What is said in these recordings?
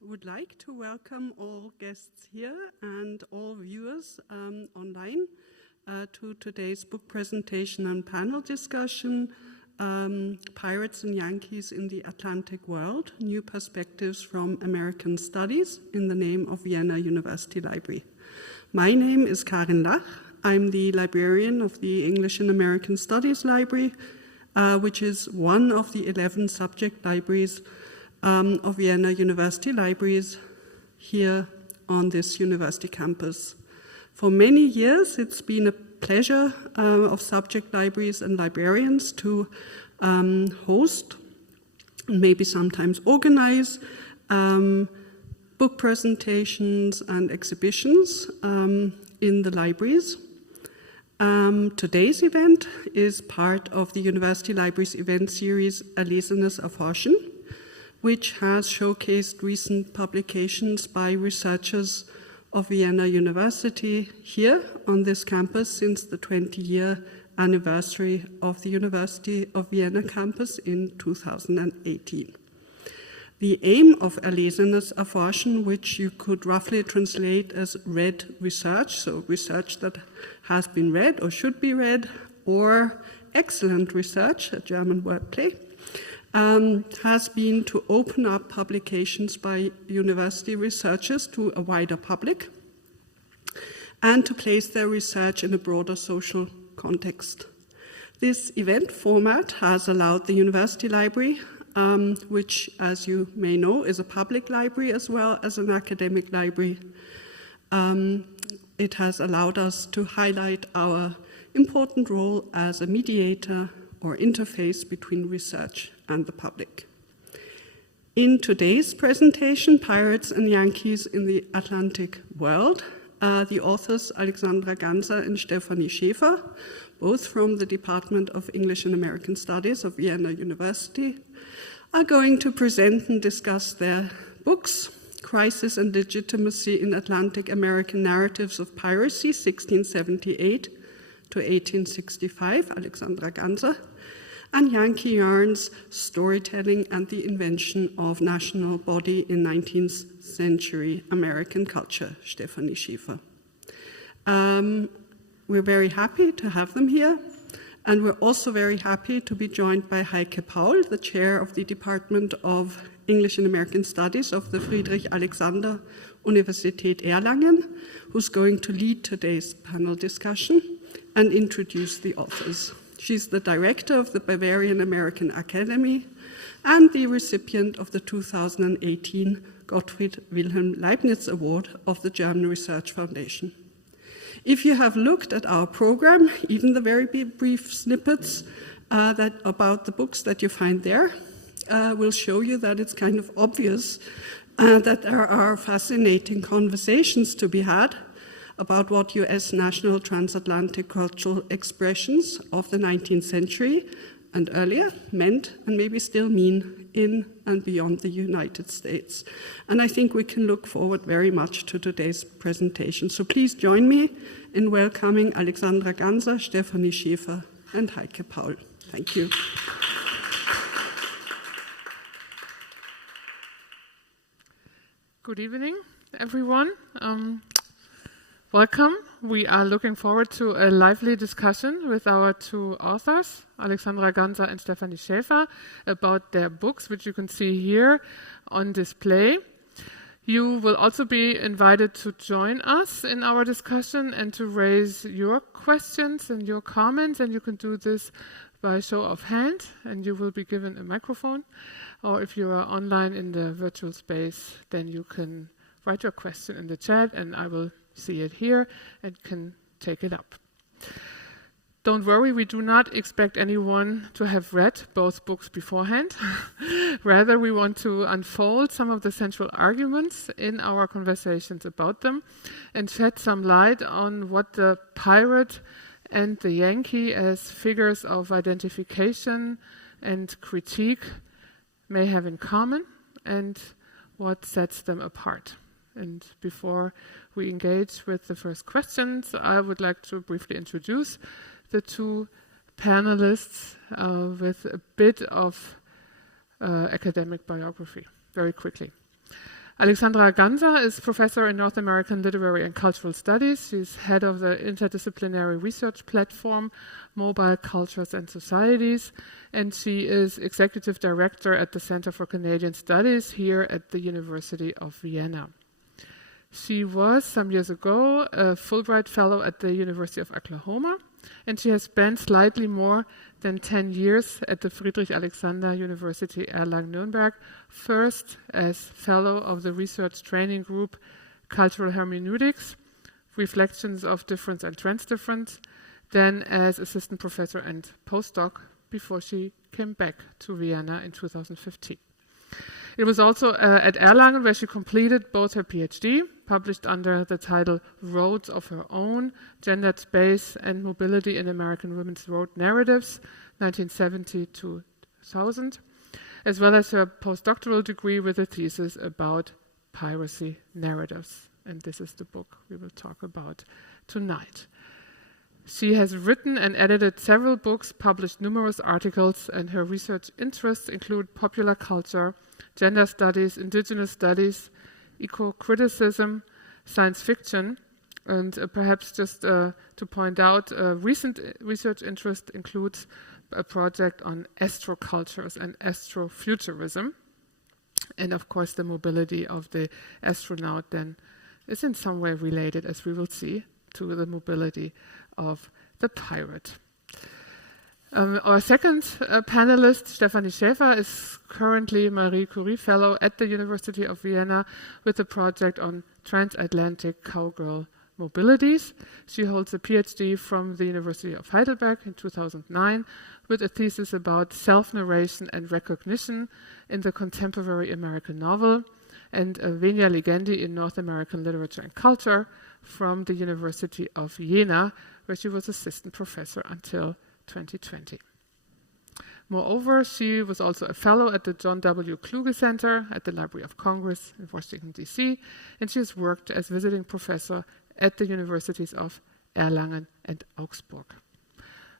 would like to welcome all guests here and all viewers online to today's book presentation and panel discussion, Pirates and Yankees in the Atlantic World, New Perspectives from American Studies, in the name of Vienna University Library. My name is Karin Lach. I'm the librarian of the English and American Studies Library, which is one of the 11 subject libraries of Vienna University Libraries here on this university campus. For many years, it's been a pleasure of subject libraries and librarians to host, and maybe sometimes organize, book presentations and exhibitions in the libraries. Today's event is part of the University Libraries event series Erlesenes Erforschen, which has showcased recent publications by researchers of Vienna University here on this campus since the 20-year anniversary of the University of Vienna campus in 2018. The aim of Erlesenes Erforschen, which you could roughly translate as read research, so research that has been read or should be read, or excellent research, a German wordplay, has been to open up publications by university researchers to a wider public and to place their research in a broader social context. This event format has allowed the University Library, which, as you may know, is a public library as well as an academic library. It has allowed us to highlight our important role as a mediator or interface between research and the public. In today's presentation, Pirates and Yankees in the Atlantic World, the authors Alexandra Ganser and Stefanie Schäfer, both from the Department of English and American Studies of Vienna University, are going to present and discuss their books, Crisis and Legitimacy in Atlantic American Narratives of Piracy, 1678 to 1865, Alexandra Ganser, and Yankee Yarns, Storytelling and the Invention of National Body in 19th-Century American Culture, Stefanie Schäfer. We're very happy to have them here, and we're also very happy to be joined by Heike Paul, the chair of the Department of English and American Studies of the Friedrich Alexander Universität Erlangen, who's going to lead today's panel discussion and introduce the authors. She's the director of the Bavarian American Academy and the recipient of the 2018 Gottfried Wilhelm Leibniz Award of the German Research Foundation. If you have looked at our program, even the very brief snippets about the books that you find there will show you that it's kind of obvious that there are fascinating conversations to be had about what U.S. national transatlantic cultural expressions of the 19th century and earlier meant and maybe still mean in and beyond the United States. And I think we can look forward very much to today's presentation. So please join me in welcoming Alexandra Ganser, Stefanie Schäfer, and Heike Paul. Thank you. Good evening, everyone. Welcome. We are looking forward to a lively discussion with our two authors, Alexandra Ganser and Stefanie Schäfer, about their books, which you can see here on display. You will also be invited to join us in our discussion and to raise your questions and your comments, and you can do this by show of hand, and you will be given a microphone. Or if you are online in the virtual space, then you can write your question in the chat, and I will see it here and can take it up. Don't worry, we do not expect anyone to have read both books beforehand. Rather, we want to unfold some of the central arguments in our conversations about them and shed some light on what the pirate and the Yankee as figures of identification and critique may have in common and what sets them apart. And before we engage with the first questions, I would like to briefly introduce the two panelists with a bit of academic biography, very quickly. Alexandra Ganser is professor in North American Literary and Cultural Studies. She's head of the interdisciplinary research platform, Mobile Cultures and Societies, and she is executive director at the Center for Canadian Studies here at the University of Vienna. She was, some years ago, a Fulbright Fellow at the University of Oklahoma, and she has spent slightly more than 10 years at the Friedrich-Alexander University Erlangen-Nuremberg, first as Fellow of the Research Training Group Cultural Hermeneutics, Reflections of Difference and Transdifference, then as Assistant Professor and Postdoc before she came back to Vienna in 2015. It was also at Erlangen where she completed both her PhD, published under the title Roads of Her Own, Gendered Space and Mobility in American Women's Road Narratives, 1970 to 2000, as well as her postdoctoral degree with a thesis about piracy narratives. And this is the book we will talk about tonight. She has written and edited several books, published numerous articles, and her research interests include popular culture, gender studies, indigenous studies, eco-criticism, science fiction, and perhaps just to point out, recent research interest includes a project on astrocultures and astrofuturism. And of course, the mobility of the astronaut then is in some way related, as we will see, to the mobility of the pirate. Our second panelist, Stefanie Schäfer, is currently Marie Curie Fellow at the University of Vienna with a project on transatlantic cowgirl mobilities. She holds a PhD from the University of Heidelberg in 2009 with a thesis about self-narration and recognition in the contemporary American novel, and Venia Legendi in North American Literature and Culture from the University of Jena, where she was assistant professor until 2020. Moreover, she was also a fellow at the John W. Kluge Center at the Library of Congress in Washington, D.C., and she has worked as visiting professor at the universities of Erlangen and Augsburg.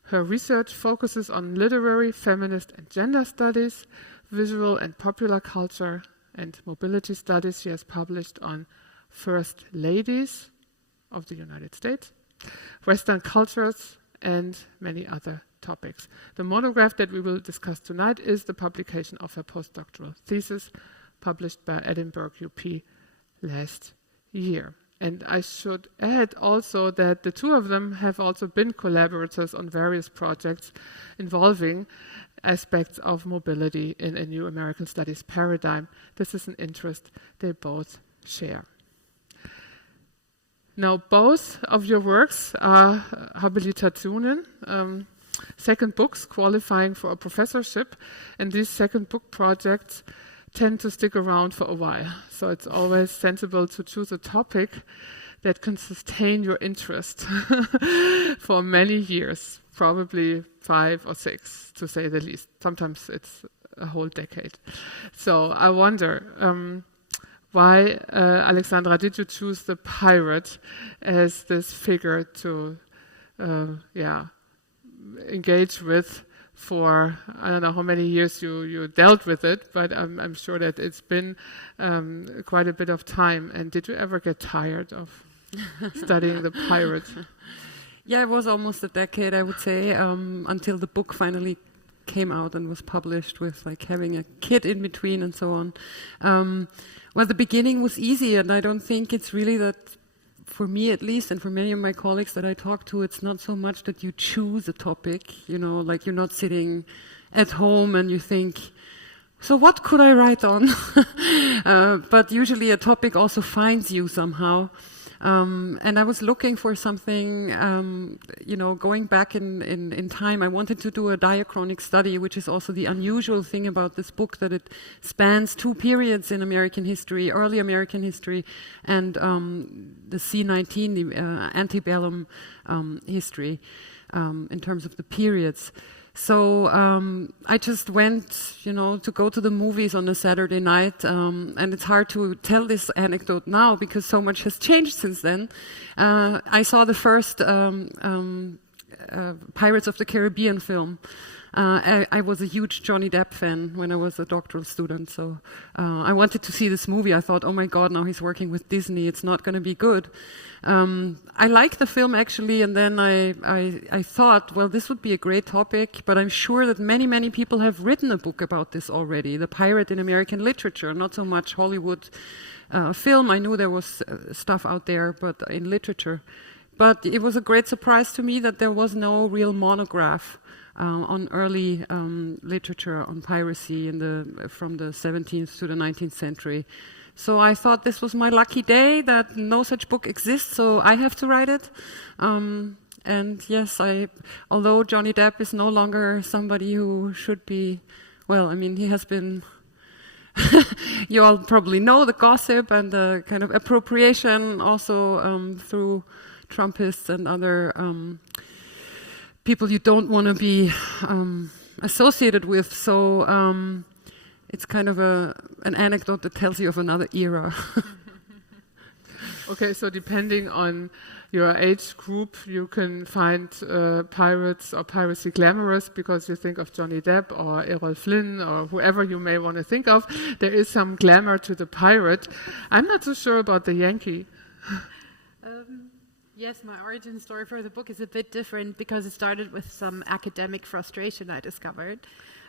Her research focuses on literary, feminist, and gender studies, visual and popular culture, and mobility studies. She has published on First Ladies of the United States, Western cultures, and many other topics. The monograph that we will discuss tonight is the publication of her postdoctoral thesis, published by Edinburgh UP last year. And I should add also that the two of them have also been collaborators on various projects involving aspects of mobility in a new American studies paradigm. This is an interest they both share. Now, both of your works are Habilitationen, second books qualifying for a professorship, and these second book projects tend to stick around for a while. So it's always sensible to choose a topic that can sustain your interest for many years, probably 5 or 6, to say the least. Sometimes it's a whole decade. So I wonder, why, Alexandra, did you choose the pirate as this figure to engage with for, I don't know how many years you dealt with it, but I'm sure that it's been quite a bit of time. And did you ever get tired of studying the pirate? Yeah, it was almost a decade, I would say, until the book finally came out and was published, with like having a kid in between and so on. Well, the beginning was easy, and I don't think it's really that, for me at least, and for many of my colleagues that I talk to, it's not so much that you choose a topic, like you're not sitting at home and you think, so what could I write on? But usually a topic also finds you somehow. And I was looking for something, going back in time. I wanted to do a diachronic study, which is also the unusual thing about this book, that it spans 2 periods in American history, early American history, and the C19, the antebellum history, in terms of the periods. So I just went, to go to the movies on a Saturday night, and it's hard to tell this anecdote now because so much has changed since then. I saw the first Pirates of the Caribbean film, I was a huge Johnny Depp fan when I was a doctoral student, so I wanted to see this movie. I thought, oh my God, now he's working with Disney. It's not going to be good. I liked the film actually, and then I thought, well, this would be a great topic, but I'm sure that many people have written a book about this already, the pirate in American literature, not so much Hollywood film. I knew there was stuff out there, but in literature. But it was a great surprise to me that there was no real monograph on early literature on piracy from the 17th to the 19th century. So I thought this was my lucky day that no such book exists, so I have to write it. And yes, although Johnny Depp is no longer somebody who should be, well, I mean, he has been, you all probably know the gossip and the kind of appropriation also through Trumpists and other people you don't want to be associated with. So it's kind of an anecdote that tells you of another era. Okay, so depending on your age group, you can find pirates or piracy glamorous because you think of Johnny Depp or Errol Flynn or whoever you may want to think of. There is some glamour to the pirate. I'm not so sure about the Yankee. Yes, my origin story for the book is a bit different because it started with some academic frustration I discovered.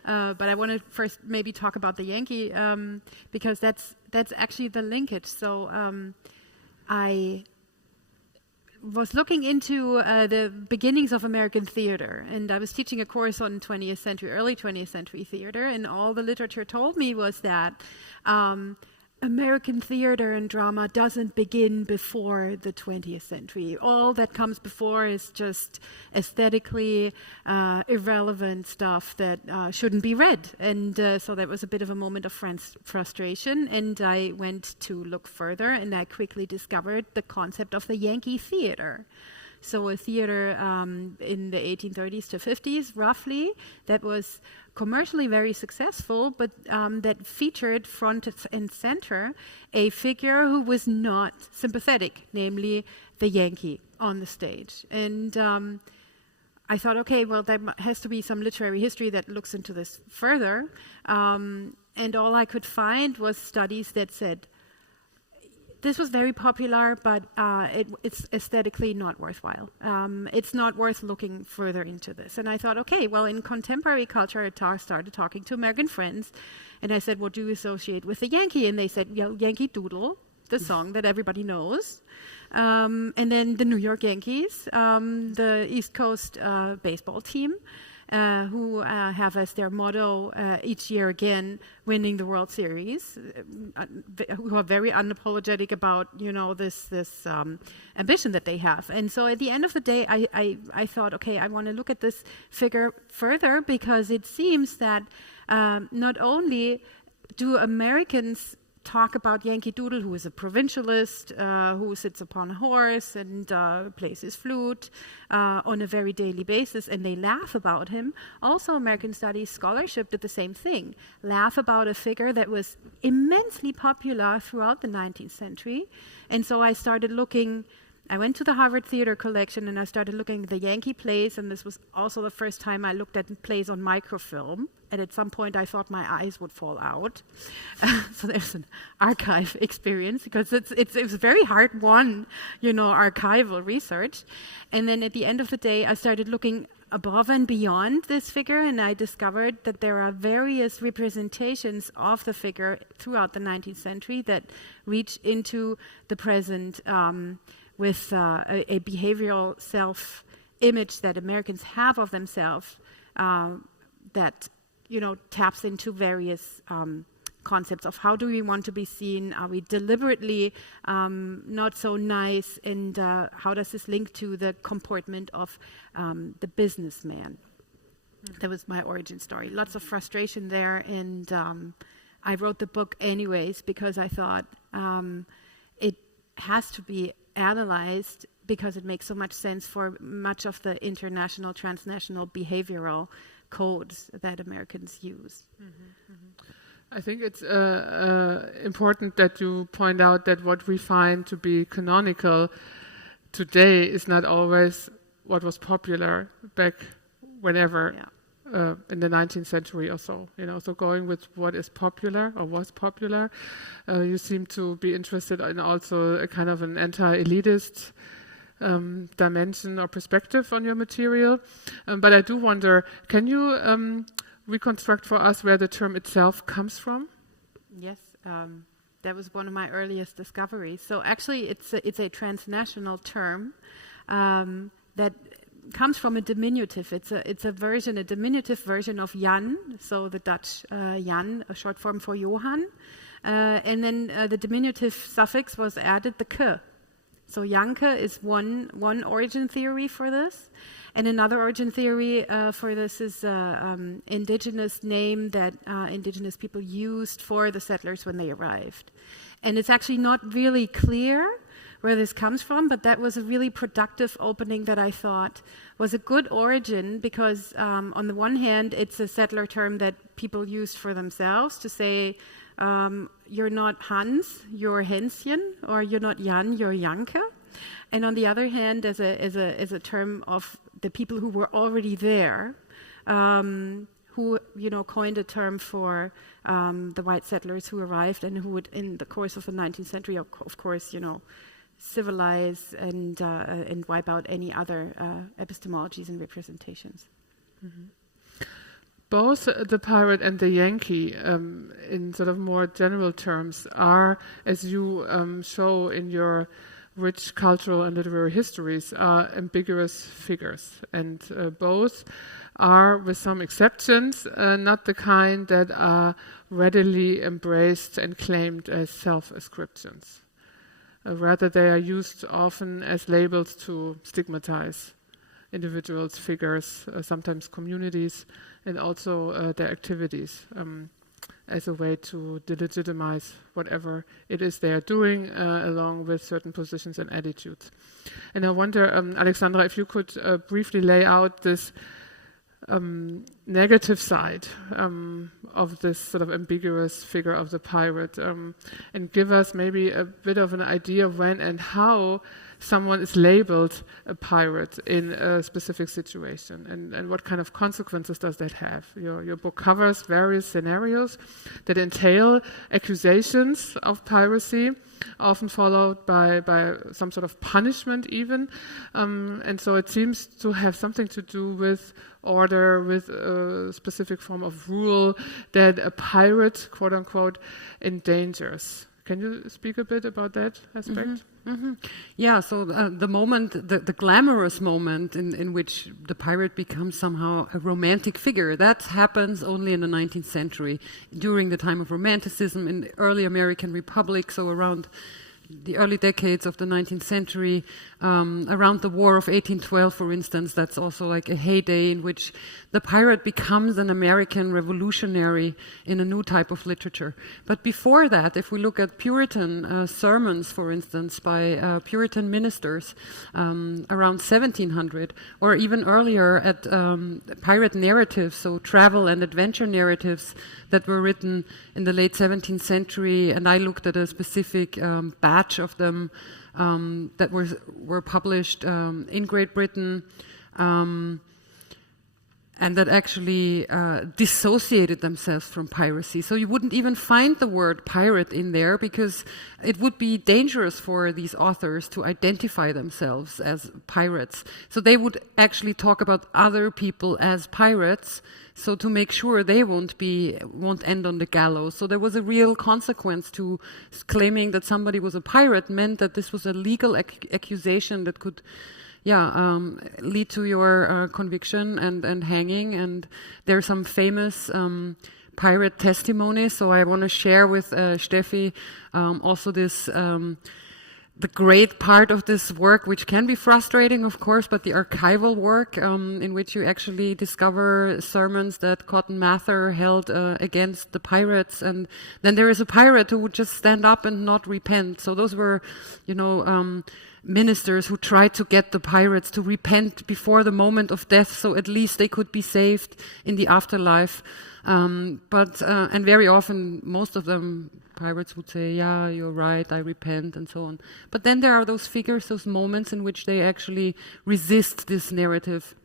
But I want to first maybe talk about the Yankee because that's actually the linkage. So I was looking into the beginnings of American theater, and I was teaching a course on early 20th century theater, and all the literature told me was that American theater and drama doesn't begin before the 20th century. All that comes before is just aesthetically irrelevant stuff that shouldn't be read. And so that was a bit of a moment of frustration. And I went to look further, and I quickly discovered the concept of the Yankee theater. So a theater in the 1830s to 50s, roughly, that was commercially very successful, but that featured front and center a figure who was not sympathetic, namely the Yankee on the stage. And I thought, okay, well, there has to be some literary history that looks into this further. And all I could find was studies that said, this was very popular, but it's aesthetically not worthwhile. It's not worth looking further into this. And I thought, okay, well, in contemporary culture, I started talking to American friends, and I said, what do you associate with the Yankee? And they said, Yankee Doodle, the song that everybody knows. And then the New York Yankees, the East Coast baseball team, who have as their motto each year again winning the World Series, who are very unapologetic about this ambition that they have. And so at the end of the day, I thought, okay, I want to look at this figure further because it seems that not only do Americans talk about Yankee Doodle, who is a provincialist, who sits upon a horse and plays his flute on a very daily basis, and they laugh about him. Also, American Studies scholarship did the same thing, laugh about a figure that was immensely popular throughout the 19th century. And so I started looking. I went to the Harvard Theater Collection and I started looking at the Yankee plays, and this was also the first time I looked at plays on microfilm. And at some point I thought my eyes would fall out. So there's an archive experience because it's very hard-won, archival research. And then at the end of the day, I started looking above and beyond this figure, and I discovered that there are various representations of the figure throughout the 19th century that reach into the present with a behavioral self-image that Americans have of themselves that taps into various concepts of how do we want to be seen? Are we deliberately not so nice? And how does this link to the comportment of the businessman? That was my origin story. Lots of frustration there, and I wrote the book anyways because I thought it has to be analyzed because it makes so much sense for much of the international, transnational behavioral codes that Americans use. Mm-hmm, mm-hmm. I think it's important that you point out that what we find to be canonical today is not always what was popular back whenever. Yeah. in the 19th century or so. So going with what is popular or was popular. You seem to be interested in also a kind of an anti-elitist dimension or perspective on your material. But I do wonder, can you reconstruct for us where the term itself comes from? Yes, that was one of my earliest discoveries. So actually, it's a transnational term that comes from a diminutive. It's a diminutive version of Jan, so the Dutch Jan, a short form for Johann, and then the diminutive suffix was added, the ke. So Yankee is one origin theory for this. And another origin theory for this is indigenous name that indigenous people used for the settlers when they arrived. And it's actually not really clear where this comes from, but that was a really productive opening that I thought was a good origin because on the one hand, it's a settler term that people used for themselves to say, you're not Hans, you're Hänschen, or you're not Jan, you're Yankee. And on the other hand, as a term of the people who were already there, who coined a term for the white settlers who arrived and who would, in the course of the 19th century, of course, civilize and wipe out any other epistemologies and representations. Mm-hmm. Both the pirate and the Yankee, in sort of more general terms, are, as you show in your rich cultural and literary histories, are ambiguous figures. And both are, with some exceptions, not the kind that are readily embraced and claimed as self-ascriptions. Rather, they are used often as labels to stigmatize individuals, figures, sometimes communities, and also their activities as a way to delegitimize whatever it is they are doing, along with certain positions and attitudes. And I wonder, Alexandra, if you could briefly lay out this negative side of this sort of ambiguous figure of the pirate, and give us maybe a bit of an idea of when and how someone is labeled a pirate in a specific situation, and what kind of consequences does that have? Your book covers various scenarios that entail accusations of piracy, often followed by some sort of punishment even, and so it seems to have something to do with order, with a specific form of rule that a pirate, quote unquote, endangers. Can you speak a bit about that aspect? Mm-hmm. Mm-hmm. Yeah, so the moment, the glamorous moment in which the pirate becomes somehow a romantic figure, that happens only in the 19th century, during the time of Romanticism in the early American Republic, so around the early decades of the 19th century, around the War of 1812, for instance. That's also like a heyday in which the pirate becomes an American revolutionary in a new type of literature. But before that, if we look at Puritan sermons, for instance, by Puritan ministers around 1700, or even earlier at pirate narratives, so travel and adventure narratives that were written in the late 17th century, and I looked at a specific batch of them that were published in Great Britain, and that actually dissociated themselves from piracy. So you wouldn't even find the word pirate in there because it would be dangerous for these authors to identify themselves as pirates. So they would actually talk about other people as pirates, so to make sure they won't end on the gallows. So there was a real consequence to claiming that somebody was a pirate, meant that this was a legal accusation that could lead to your conviction and hanging. And there are some famous pirate testimonies. So I want to share with Steffi also this the great part of this work, which can be frustrating, of course, but the archival work in which you actually discover sermons that Cotton Mather held against the pirates. And then there is a pirate who would just stand up and not repent. So those were, ministers who tried to get the pirates to repent before the moment of death, so at least they could be saved in the afterlife. And very often, most of them, pirates would say, yeah, you're right, I repent, and so on. But then there are those figures, those moments in which they actually resist this narrative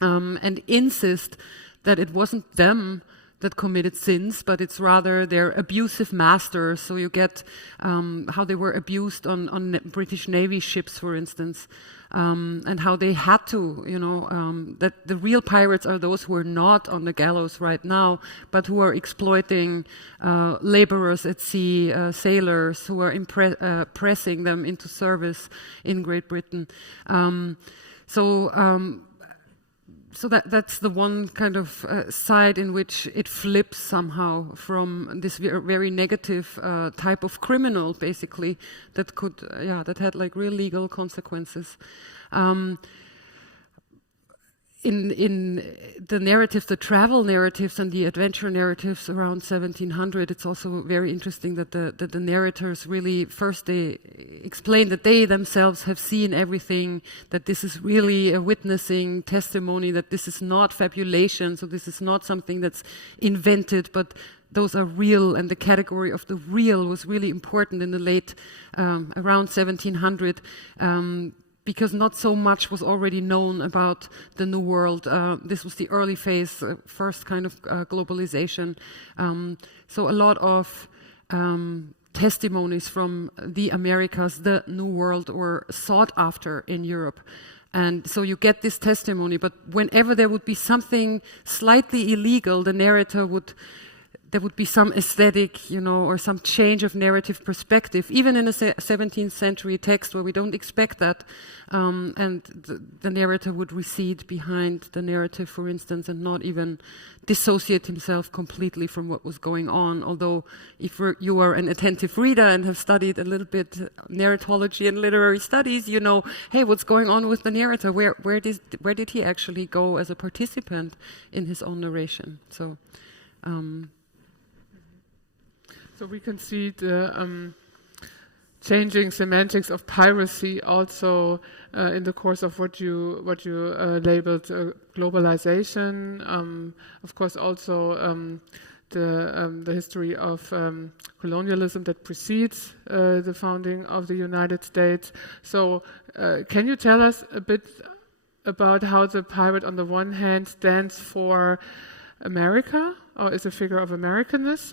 and insist that it wasn't them that committed sins, but it's rather their abusive masters. So you get how they were abused on British Navy ships, for instance, and how they had to, that the real pirates are those who are not on the gallows right now, but who are exploiting laborers at sea, sailors, who are pressing them into service in Great Britain. So that's the one kind of side in which it flips somehow from this very negative type of criminal, basically, that had like real legal consequences. In the narratives, the travel narratives and the adventure narratives around 1700, it's also very interesting that the narrators really first they explain that they themselves have seen everything, that this is really a witnessing testimony, that this is not fabulation, so this is not something that's invented, but those are real, and the category of the real was really important in the late around 1700. Because not so much was already known about the New World. This was the early phase, first kind of globalization. So a lot of testimonies from the Americas, the New World, were sought after in Europe. And so you get this testimony, but whenever there would be something slightly illegal, the narrator there would be some aesthetic, or some change of narrative perspective, even in a 17th century text where we don't expect that. And the narrator would recede behind the narrative, for instance, and not even dissociate himself completely from what was going on. Although if you are an attentive reader and have studied a little bit narratology and literary studies, hey, what's going on with the narrator? Where did he actually go as a participant in his own narration? So we can see the changing semantics of piracy also in the course of what you labeled globalization. Of course, also the history of colonialism that precedes the founding of the United States. So, can you tell us a bit about how the pirate, on the one hand, stands for America, or is a figure of Americanness?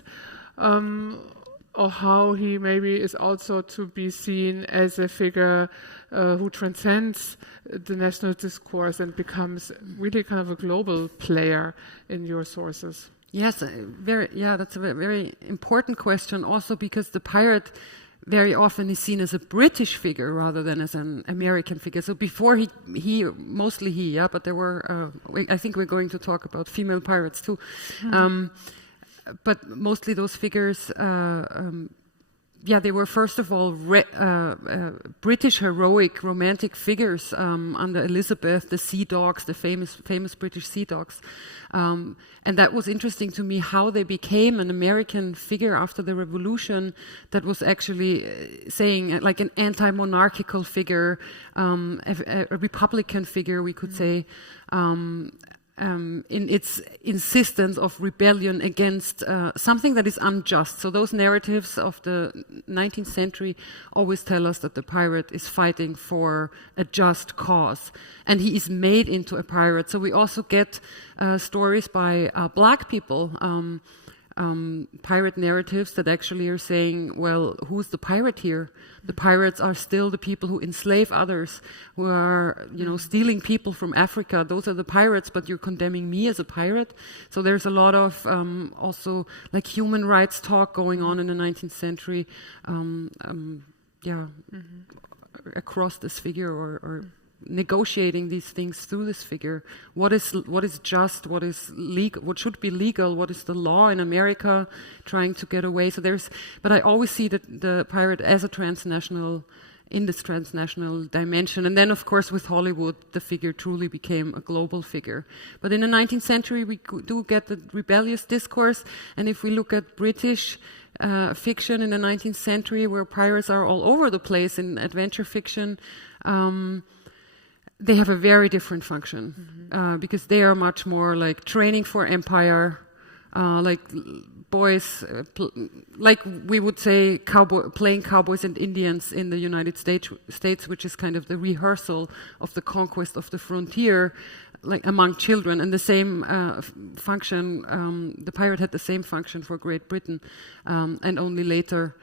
Or how he maybe is also to be seen as a figure who transcends the national discourse and becomes really kind of a global player in your sources? Yes, that's a very important question, also because the pirate very often is seen as a British figure rather than as an American figure. So before mostly he, but there were, I think we're going to talk about female pirates too. But mostly those figures, they were first of all British heroic romantic figures under Elizabeth, the sea dogs, the famous British sea dogs. And that was interesting to me, how they became an American figure after the Revolution that was actually saying like an anti-monarchical figure, a Republican figure, we could say, in its insistence of rebellion against something that is unjust. So those narratives of the 19th century always tell us that the pirate is fighting for a just cause. And he is made into a pirate. So we also get stories by black people, pirate narratives that actually are saying, well, who's the pirate here? The pirates are still the people who enslave others, who are, stealing people from Africa. Those are the pirates, but you're condemning me as a pirate. So there's a lot of also like human rights talk going on in the 19th century, across this figure or negotiating these things through this figure. What is just, what is legal, what should be legal, what is the law in America, trying to get away. But I always see the pirate as a transnational, in this transnational dimension. And then, of course, with Hollywood, the figure truly became a global figure. But in the 19th century, we do get the rebellious discourse. And if we look at British fiction in the 19th century, where pirates are all over the place in adventure fiction, they have a very different function, because they are much more like training for empire, like boys, like we would say playing cowboys and Indians in the United States, which is kind of the rehearsal of the conquest of the frontier. like among children, and the same function. The pirate had the same function for Great Britain, and only later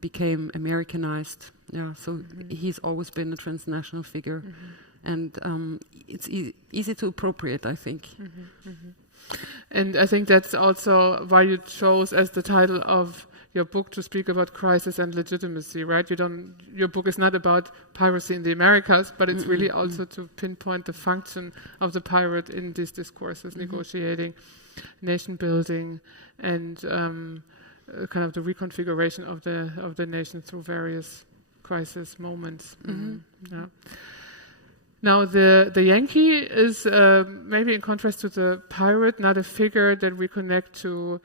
became Americanized. Yeah, so he's always been a transnational figure, and it's easy to appropriate, I think. And I think that's also why you chose as the title of your book to speak about crisis and legitimacy, right? Your book is not about piracy in the Americas, but it's really also to pinpoint the function of the pirate in these discourses, negotiating, nation building, and kind of the reconfiguration of the nation through various crisis moments. Yeah. Now, the Yankee is maybe in contrast to the pirate, not a figure that we connect to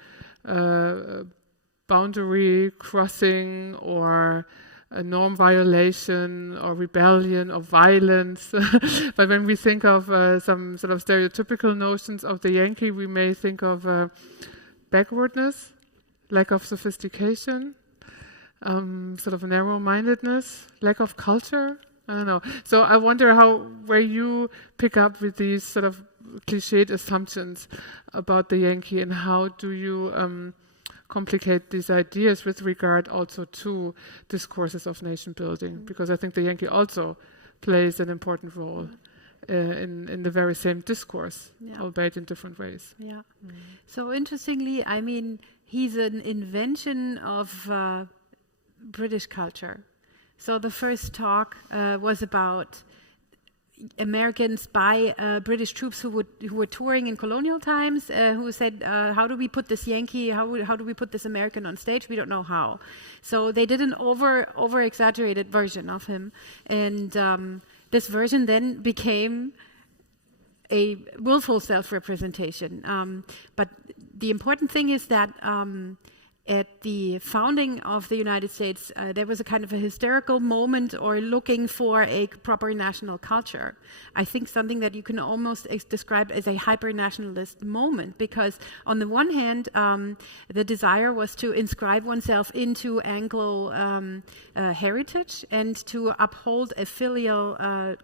boundary crossing or a norm violation or rebellion or violence. But when we think of some sort of stereotypical notions of the Yankee, we may think of backwardness, lack of sophistication, sort of narrow-mindedness, lack of culture. I don't know. So I wonder where you pick up with these sort of cliched assumptions about the Yankee, and how do you complicate these ideas with regard also to discourses of nation building? Because I think the Yankee also plays an important role in the very same discourse, albeit in different ways. Yeah. So interestingly, I mean, he's an invention of British culture. So the first talk was about Americans by British troops who were touring in colonial times, who said, how do we put this Yankee, how do we put this American on stage? We don't know how. So they did an over-exaggerated version of him. And this version then became a willful self-representation. But the important thing is that at the founding of the United States, there was a kind of a hysterical moment or looking for a proper national culture. I think something that you can almost describe as a hyper-nationalist moment, because on the one hand, the desire was to inscribe oneself into Anglo heritage and to uphold a filial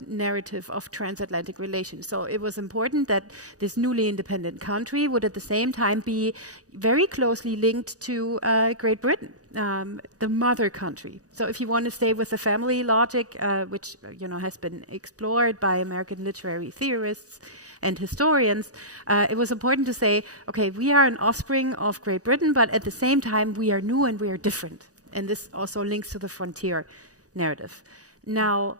narrative of transatlantic relations. So it was important that this newly independent country would at the same time be very closely linked to Great Britain, the mother country. So if you want to stay with the family logic, which has been explored by American literary theorists and historians, it was important to say, okay, we are an offspring of Great Britain, but at the same time we are new and we are different. And this also links to the frontier narrative. Now,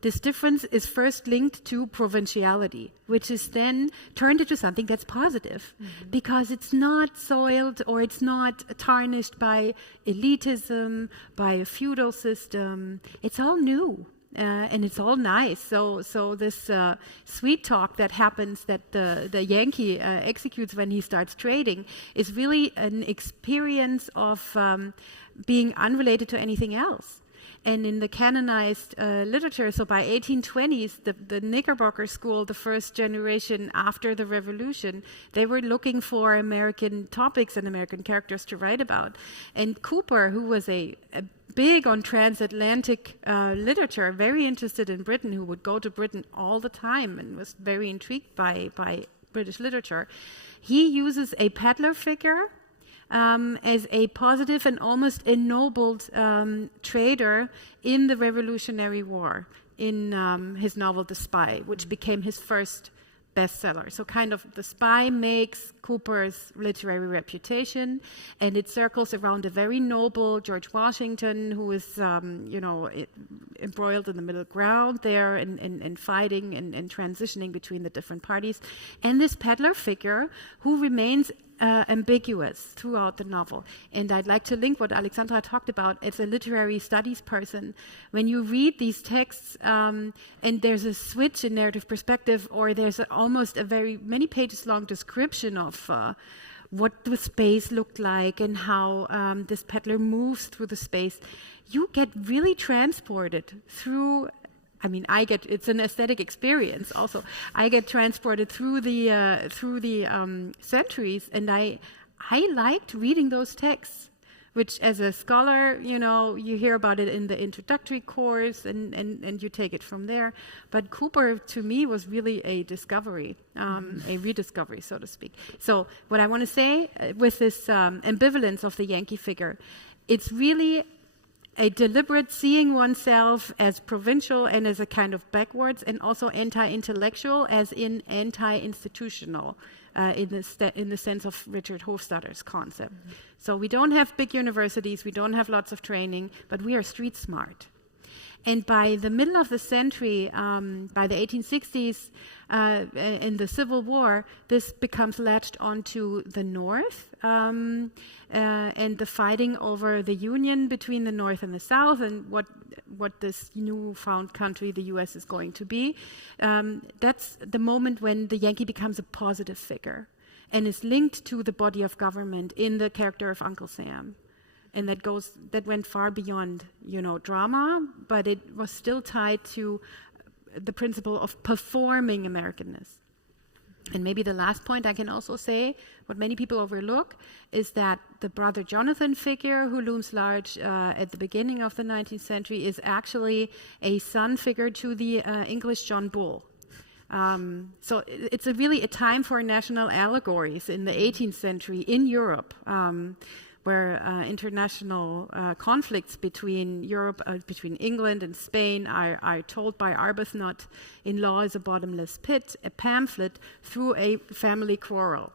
this difference is first linked to provinciality, which is then turned into something that's positive, because it's not soiled or it's not tarnished by elitism, by a feudal system. It's all new. And it's all nice. So this sweet talk that happens, that the Yankee executes when he starts trading, is really an experience of being unrelated to anything else. And in the canonized literature, so by 1820s, the Knickerbocker School, the first generation after the Revolution, they were looking for American topics and American characters to write about. And Cooper, who was a big on transatlantic literature, very interested in Britain, who would go to Britain all the time and was very intrigued by British literature, he uses a peddler figure as a positive and almost ennobled trader in the Revolutionary War in his novel The Spy, which became his first bestseller. So kind of The Spy makes Cooper's literary reputation, and it circles around a very noble George Washington, who is, embroiled in the middle ground there and fighting and transitioning between the different parties. And this peddler figure who remains ambiguous throughout the novel. And I'd like to link what Alexandra talked about as a literary studies person. When you read these texts and there's a switch in narrative perspective, or there's almost a very many pages long description of what the space looked like and how this peddler moves through the space, you get really transported through. I mean, it's an aesthetic experience also. I get transported through the centuries, and I liked reading those texts which as a scholar, you hear about it in the introductory course and you take it from there. But Cooper, to me, was really a discovery, a rediscovery, so to speak. So what I want to say with this ambivalence of the Yankee figure, it's really a deliberate seeing oneself as provincial and as a kind of backwards, and also anti-intellectual as in anti-institutional. In the sense of Richard Hofstadter's concept. So we don't have big universities, we don't have lots of training, but we are street smart. And by the middle of the century, by the 1860s, in the Civil War, this becomes latched onto the North and the fighting over the union between the North and the South and what this newfound country, the U.S., is going to be. That's the moment when the Yankee becomes a positive figure and is linked to the body of government in the character of Uncle Sam. And that went far beyond, drama, but it was still tied to the principle of performing Americanness. And maybe the last point I can also say, what many people overlook, is that the Brother Jonathan figure, who looms large at the beginning of the 19th century, is actually a son figure to the English John Bull. So it's really a time for national allegories in the 18th century in Europe, where international conflicts between between England and Spain are told by Arbuthnot in Law is a Bottomless Pit, a pamphlet, through a family quarrel.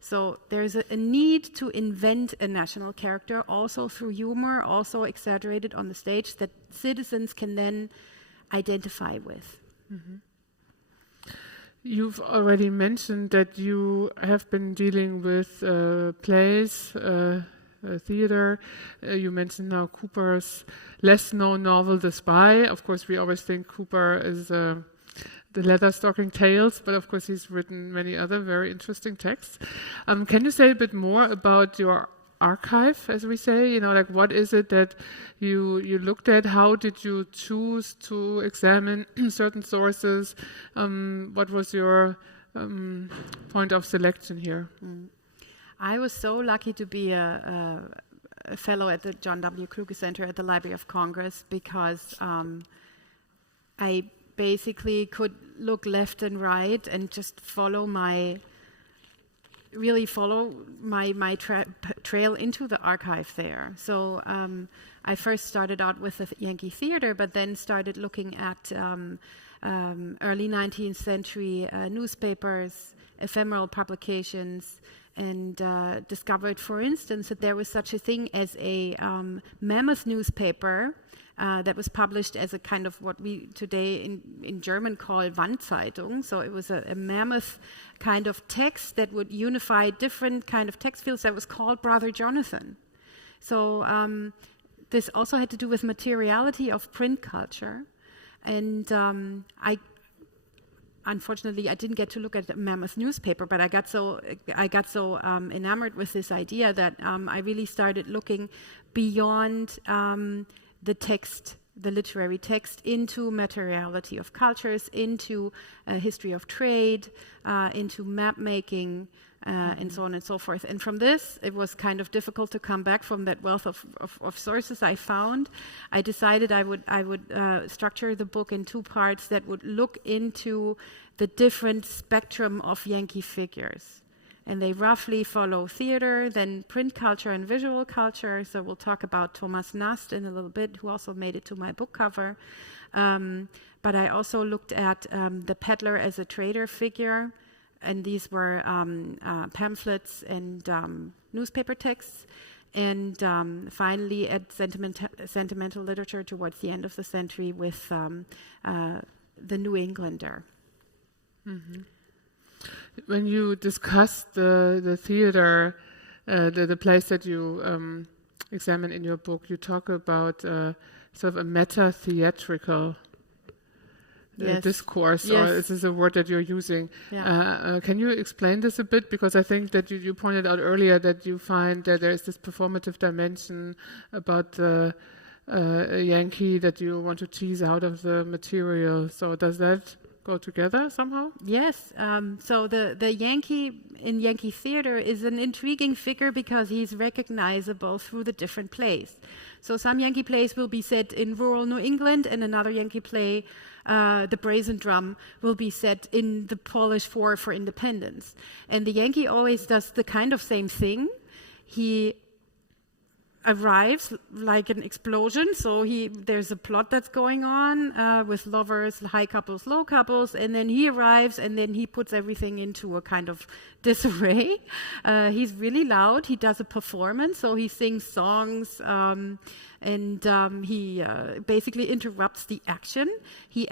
So there's a need to invent a national character, also through humor, also exaggerated on the stage, that citizens can then identify with. Mm-hmm. You've already mentioned that you have been dealing with plays, theater. You mentioned now Cooper's less known novel, The Spy. Of course, we always think Cooper is the Leather-Stocking Tales, but of course he's written many other very interesting texts. Can you say a bit more about your archive, as we say? What is it that you looked at? How did you choose to examine certain sources? What was your point of selection here? I was so lucky to be a fellow at the John W. Kluge Center at the Library of Congress, because I basically could look left and right and just follow my trail into the archive there. So I first started out with the Yankee theater, but then started looking at early 19th century newspapers, ephemeral publications, and discovered, for instance, that there was such a thing as a mammoth newspaper that was published as a kind of what we today in German call Wandzeitung. So it was a mammoth kind of text that would unify different kind of text fields that was called Brother Jonathan. So this also had to do with materiality of print culture. And unfortunately, I didn't get to look at the mammoth newspaper, but I got so enamored with this idea that I really started looking beyond the text, the literary text, into materiality of cultures, into history of trade, into map making, and so on and so forth. And from this, it was kind of difficult to come back from that wealth of sources I found. I decided I would structure the book in two parts that would look into the different spectrum of Yankee figures. And they roughly follow theater, then print culture and visual culture. So we'll talk about Thomas Nast in a little bit, who also made it to my book cover. But I also looked at the peddler as a trader figure. And these were pamphlets and newspaper texts. And finally, at sentimental literature towards the end of the century with the New Englander. Mm-hmm. When you discuss the theater, the plays that you examine in your book, you talk about sort of a meta-theatrical discourse, or is this a word that you're using? Yeah. Can you explain this a bit? Because I think that you pointed out earlier that you find that there is this performative dimension about a Yankee that you want to tease out of the material. So does that go together somehow? Yes. So the Yankee in Yankee theater is an intriguing figure because he's recognizable through the different plays. So some Yankee plays will be set in rural New England, and another Yankee play, The Brazen Drum, will be set in the Polish War for Independence. And the Yankee always does the kind of same thing. He arrives like an explosion, so there's a plot that's going on with lovers, high couples, low couples, and then he arrives and then he puts everything into a kind of disarray. He's really loud. He does a performance, so he sings songs and he basically interrupts the action. He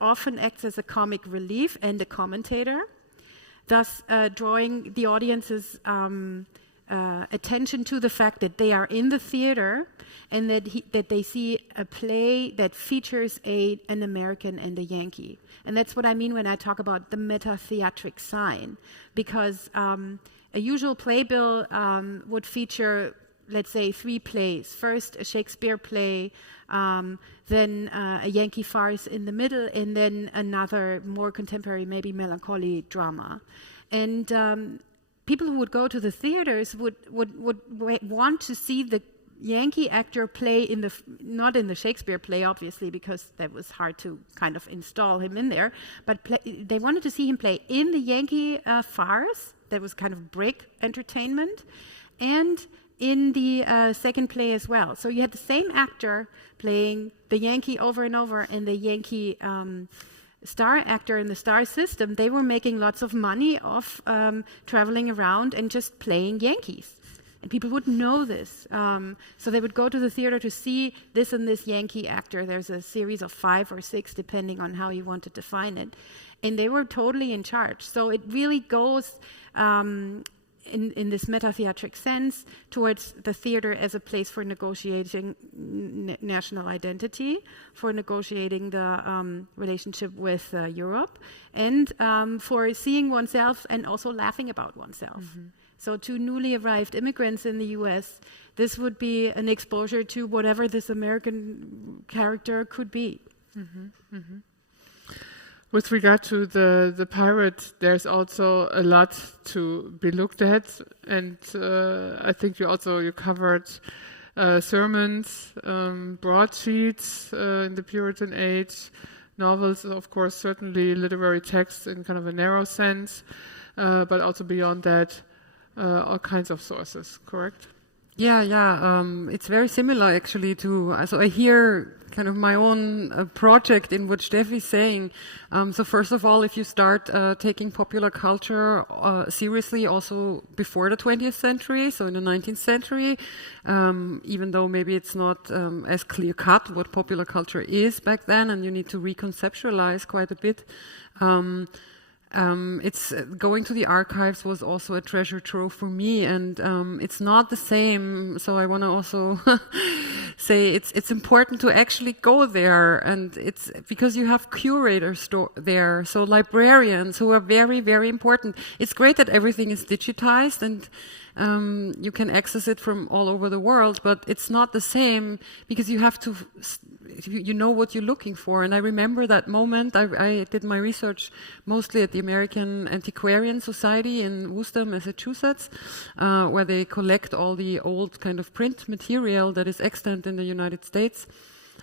often acts as a comic relief and a commentator, thus drawing the audience's attention to the fact that they are in the theater and that they see a play that features an American and a Yankee. And that's what I mean when I talk about the meta-theatric sign, because a usual playbill would feature, let's say, 3 plays. First, a Shakespeare play, then a Yankee farce in the middle, and then another more contemporary, maybe melancholy drama. And people who would go to the theaters would want to see the Yankee actor play not in the Shakespeare play, obviously, because that was hard to kind of install him in there, but they wanted to see him play in the Yankee farce, that was kind of break entertainment, and in the second play as well. So you had the same actor playing the Yankee over and over, and the Yankee star actor in the star system, they were making lots of money off traveling around and just playing Yankees. And people would know this. So they would go to the theater to see this and this Yankee actor. There's a series of 5 or 6, depending on how you want to define it. And they were totally in charge. So it really goes in this meta-theatric sense towards the theater as a place for negotiating national identity, for negotiating the relationship with Europe, and for seeing oneself and also laughing about oneself. Mm-hmm. So to newly arrived immigrants in the US, this would be an exposure to whatever this American character could be. Mm-hmm. Mm-hmm. With regard to the pirate, there's also a lot to be looked at, and I think you covered sermons, broadsheets in the Puritan age, novels, of course, certainly literary texts in kind of a narrow sense, but also beyond that, all kinds of sources, correct? Yeah. It's very similar actually to, so I hear kind of my own project in what Steffi is saying. So first of all, if you start taking popular culture seriously also before the 20th century, so in the 19th century, even though maybe it's not as clear cut what popular culture is back then, and you need to reconceptualize quite a bit. It's going to the archives was also a treasure trove for me, and it's not the same. So I want to also say it's important to actually go there, and it's because you have curators there, so librarians who are very, very important. It's great that everything is digitized and you can access it from all over the world, but it's not the same because you have to. You know what you're looking for. And I remember that moment. I did my research mostly at the American Antiquarian Society in Worcester, Massachusetts, where they collect all the old kind of print material that is extant in the United States.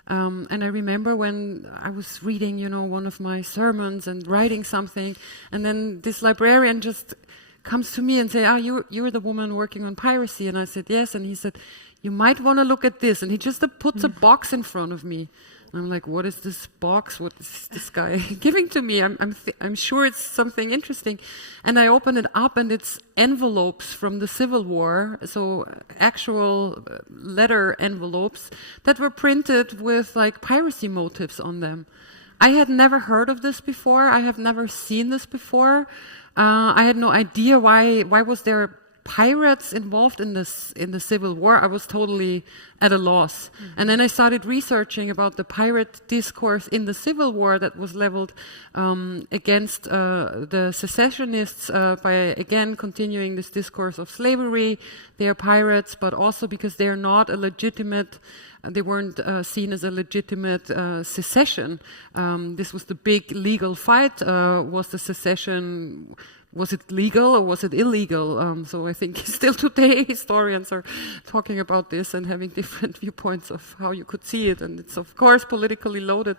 And I remember when I was reading, one of my sermons and writing something, and then this librarian just comes to me and say, you're the woman working on Piracy. And I said, yes. And he said, you might want to look at this. And he just puts a box in front of me. And I'm like, what is this box? What is this guy giving to me? I'm sure it's something interesting. And I open it up, and it's envelopes from the Civil War, so actual letter envelopes that were printed with like piracy motifs on them. I had never heard of this before. I have never seen this before. I had no idea why was there pirates involved in the Civil War, I was totally at a loss. And then I started researching about the pirate discourse in the Civil War that was leveled against the secessionists by, again, continuing this discourse of slavery. They are pirates, but also because they are not a legitimate, they weren't seen as a legitimate secession. This was the big legal fight. Was the secession, was it legal or was it illegal? So I think still today historians are talking about this and having different viewpoints of how you could see it. And it's of course politically loaded.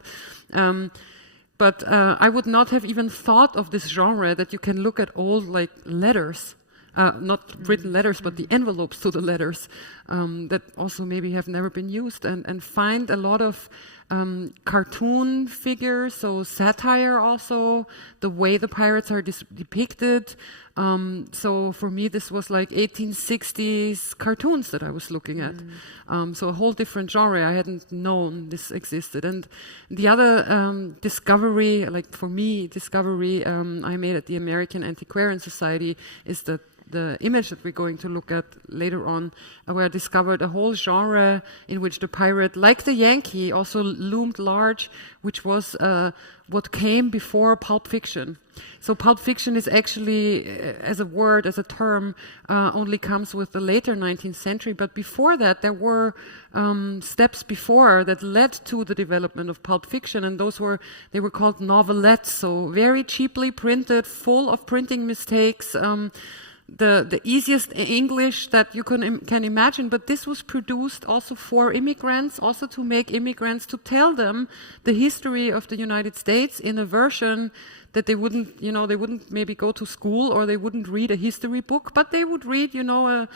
But I would not have even thought of this genre that you can look at old like letters. Not written letters, but the envelopes to the letters that also maybe have never been used, and find a lot of cartoon figures, so satire also, the way the pirates are depicted. So for me, this was like 1860s cartoons that I was looking at. So a whole different genre. I hadn't known this existed. And the other discovery, like for me, I made at the American Antiquarian Society is that the image that we're going to look at later on, where I discovered a whole genre in which the pirate, like the Yankee, also loomed large, which was what came before pulp fiction. So pulp fiction is actually, as a word, as a term, only comes with the later 19th century. But before that, there were steps before that led to the development of pulp fiction, and they were called novelettes, so very cheaply printed, full of printing mistakes. The easiest English that you can imagine, but this was produced also for immigrants, also to make immigrants, to tell them the history of the United States in a version that they wouldn't maybe go to school, or they wouldn't read a history book, but they would read, a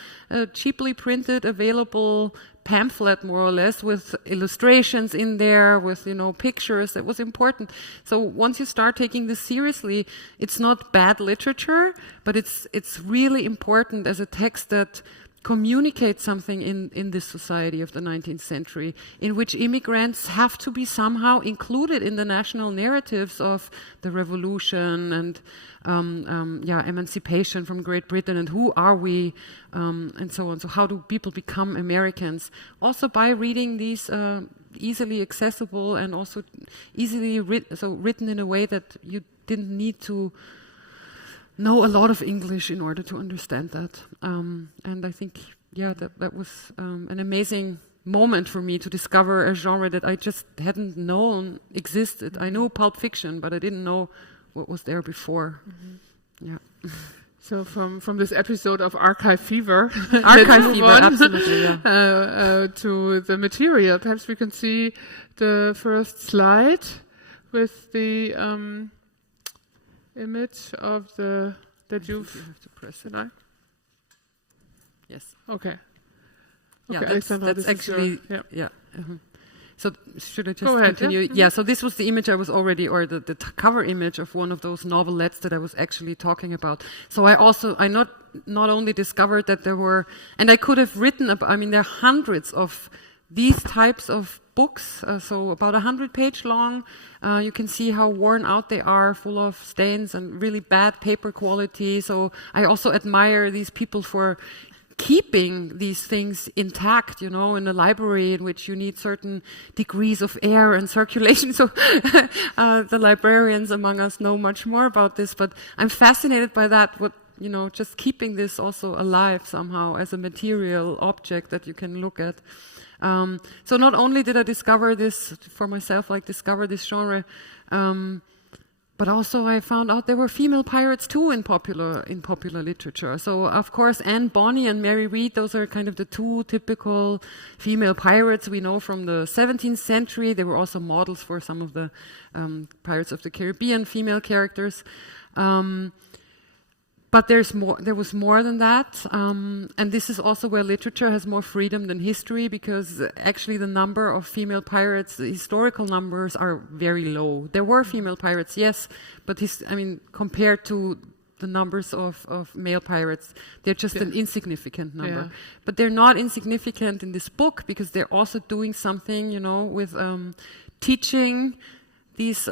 cheaply printed, available pamphlet, more or less, with illustrations in there, with, pictures. That was important. So once you start taking this seriously, it's not bad literature, but it's really important as a text that communicates something in this society of the 19th century, in which immigrants have to be somehow included in the national narratives of the revolution and emancipation from Great Britain, and who are we, and so on. So how do people become Americans? Also by reading these easily accessible and also easily written in a way that you didn't need to know a lot of English in order to understand that. And I think, that was an amazing moment for me to discover a genre that I just hadn't known existed. I knew pulp fiction, but I didn't know what was there before. Yeah. So from this episode of Archive Fever, absolutely, yeah. To the material, perhaps we can see the first slide with the image of that you've. You have to press it. No? Yes. Okay. Yeah, Alexandra, that's actually yeah. So should I just Go ahead, continue? yeah. So this was the image I was already, or the cover image of one of those novelettes that I was actually talking about. So I not only discovered that there were, and I could have written there are hundreds of these types of books, so about 100-page long. You can see how worn out they are, full of stains and really bad paper quality. So I also admire these people for keeping these things intact, in a library in which you need certain degrees of air and circulation. So the librarians among us know much more about this, but I'm fascinated by that, just keeping this also alive somehow as a material object that you can look at. So not only did I discover this for myself, discover this genre, but also I found out there were female pirates too in popular literature. So of course Anne Bonny and Mary Read, those are kind of the two typical female pirates we know from the 17th century. They were also models for some of the Pirates of the Caribbean female characters. But there was more than that, and this is also where literature has more freedom than history, because actually the number of female pirates, the historical numbers, are very low. There were female pirates, yes, but compared to the numbers of male pirates, they're just an insignificant number. Yeah. But they're not insignificant in this book, because they're also doing something, with teaching these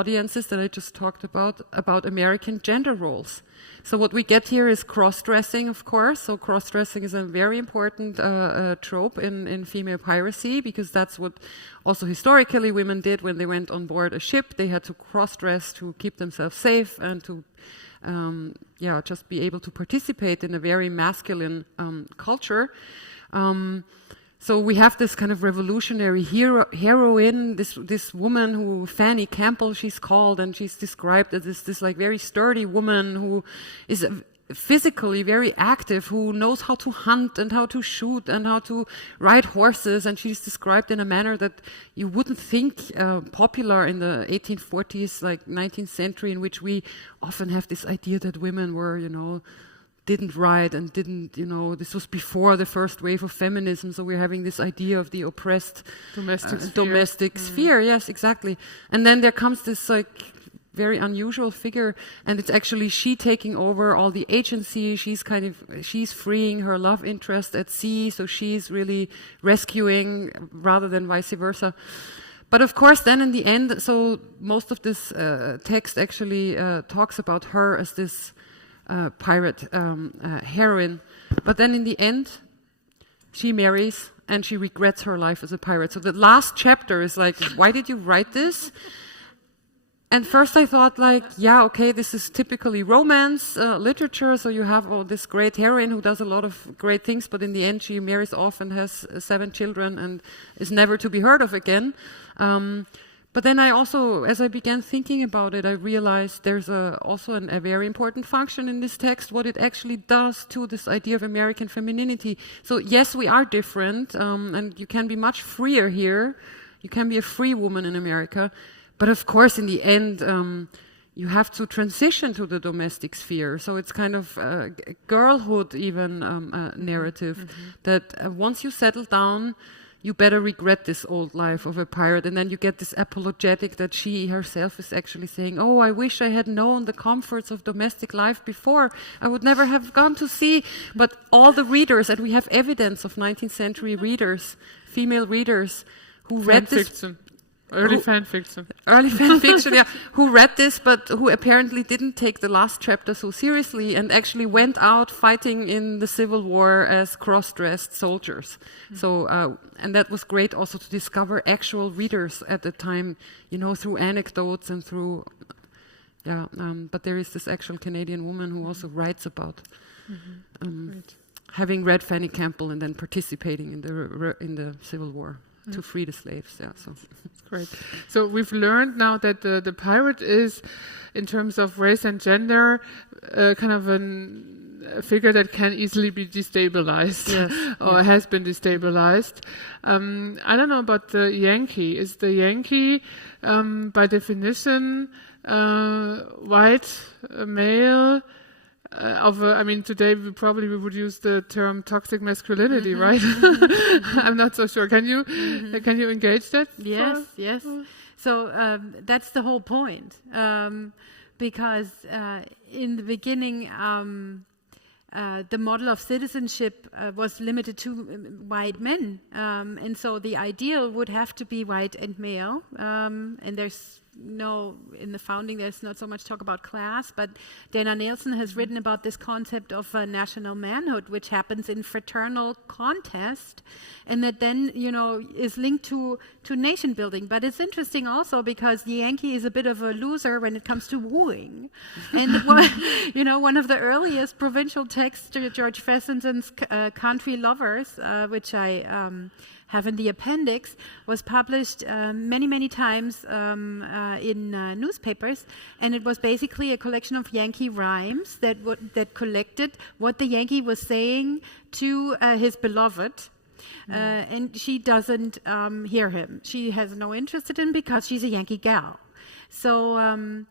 audiences that I just talked about American gender roles. So what we get here is cross-dressing, of course. So cross-dressing is a very important trope in female piracy, because that's what also historically women did when they went on board a ship. They had to cross-dress to keep themselves safe and to just be able to participate in a very masculine culture. So we have this kind of revolutionary heroine, this woman who, Fanny Campbell she's called, and she's described as this like very sturdy woman who is physically very active, who knows how to hunt and how to shoot and how to ride horses, and she's described in a manner that you wouldn't think popular in the 1840s, like 19th century, in which we often have this idea that women were, didn't ride and didn't, this was before the first wave of feminism, so we're having this idea of the oppressed domestic sphere. Yes, exactly. And then there comes this like very unusual figure, and it's actually she taking over all the agency. She's freeing her love interest at sea, so she's really rescuing rather than vice versa. But of course, then in the end, so most of this text actually talks about her as this pirate heroine, but then in the end she marries and she regrets her life as a pirate. So the last chapter is like, why did you write this? And first I thought like, yeah, okay, this is typically romance literature, so you have this great heroine who does a lot of great things, but in the end she marries off and has 7 children and is never to be heard of again. But then I also, as I began thinking about it, I realized there's also a very important function in this text, what it actually does to this idea of American femininity. So yes, we are different, and you can be much freer here. You can be a free woman in America. But of course, in the end, you have to transition to the domestic sphere. So it's kind of a girlhood even narrative, that once you settle down, you better regret this old life of a pirate. And then you get this apologetic that she herself is actually saying, oh, I wish I had known the comforts of domestic life before. I would never have gone to sea. But all the readers, and we have evidence of 19th century readers, female readers, who read this. Early fan fiction, yeah. Who read this, but who apparently didn't take the last chapter so seriously and actually went out fighting in the Civil War as cross-dressed soldiers. So, and that was great also to discover actual readers at the time, through anecdotes and through, but there is this actual Canadian woman who also writes about having read Fanny Campbell and then participating in the Civil War to free the slaves. Yeah, so. Great. So we've learned now that the pirate is, in terms of race and gender, kind of a figure that can easily be destabilized, or has been destabilized. I don't know about the Yankee. Is the Yankee, by definition, white, male? Today we would use the term toxic masculinity, right? I'm not so sure. Can you engage that? Yes. So that's the whole point, because in the beginning, the model of citizenship was limited to white men, and so the ideal would have to be white and male, and in the founding there's not so much talk about class, but Dana Nelson has written about this concept of national manhood, which happens in fraternal contest, and that then is linked to nation building. But it's interesting also because the Yankee is a bit of a loser when it comes to wooing, and one of the earliest provincial texts, George Fessendon's Country Lovers, which I have in the appendix, was published many times in newspapers, and it was basically a collection of Yankee rhymes that collected what the Yankee was saying to his beloved, and she doesn't hear him. She has no interest in him because she's a Yankee gal. So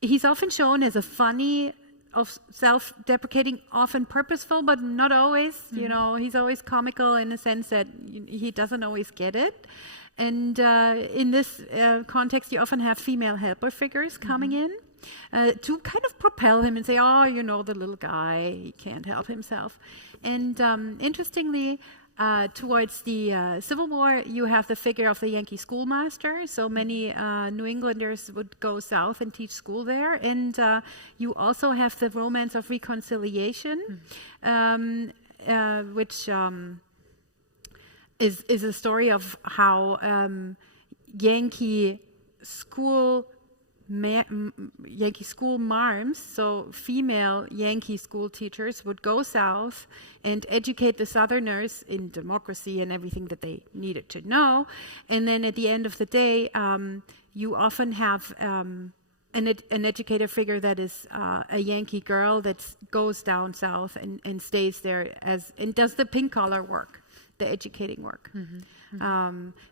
he's often shown as a funny, of self-deprecating, often purposeful, but not always. He's always comical in the sense that he doesn't always get it. And in this context, you often have female helper figures coming in to kind of propel him and say, oh, the little guy, he can't help himself. And interestingly, towards the Civil War, you have the figure of the Yankee schoolmaster. So many New Englanders would go south and teach school there. And you also have the Romance of Reconciliation, which is a story of how Yankee school marms, so female Yankee school teachers, would go south and educate the Southerners in democracy and everything that they needed to know. And then at the end of the day, you often have an educator figure that is a Yankee girl that goes down south and stays there and does the pink collar work, the educating work.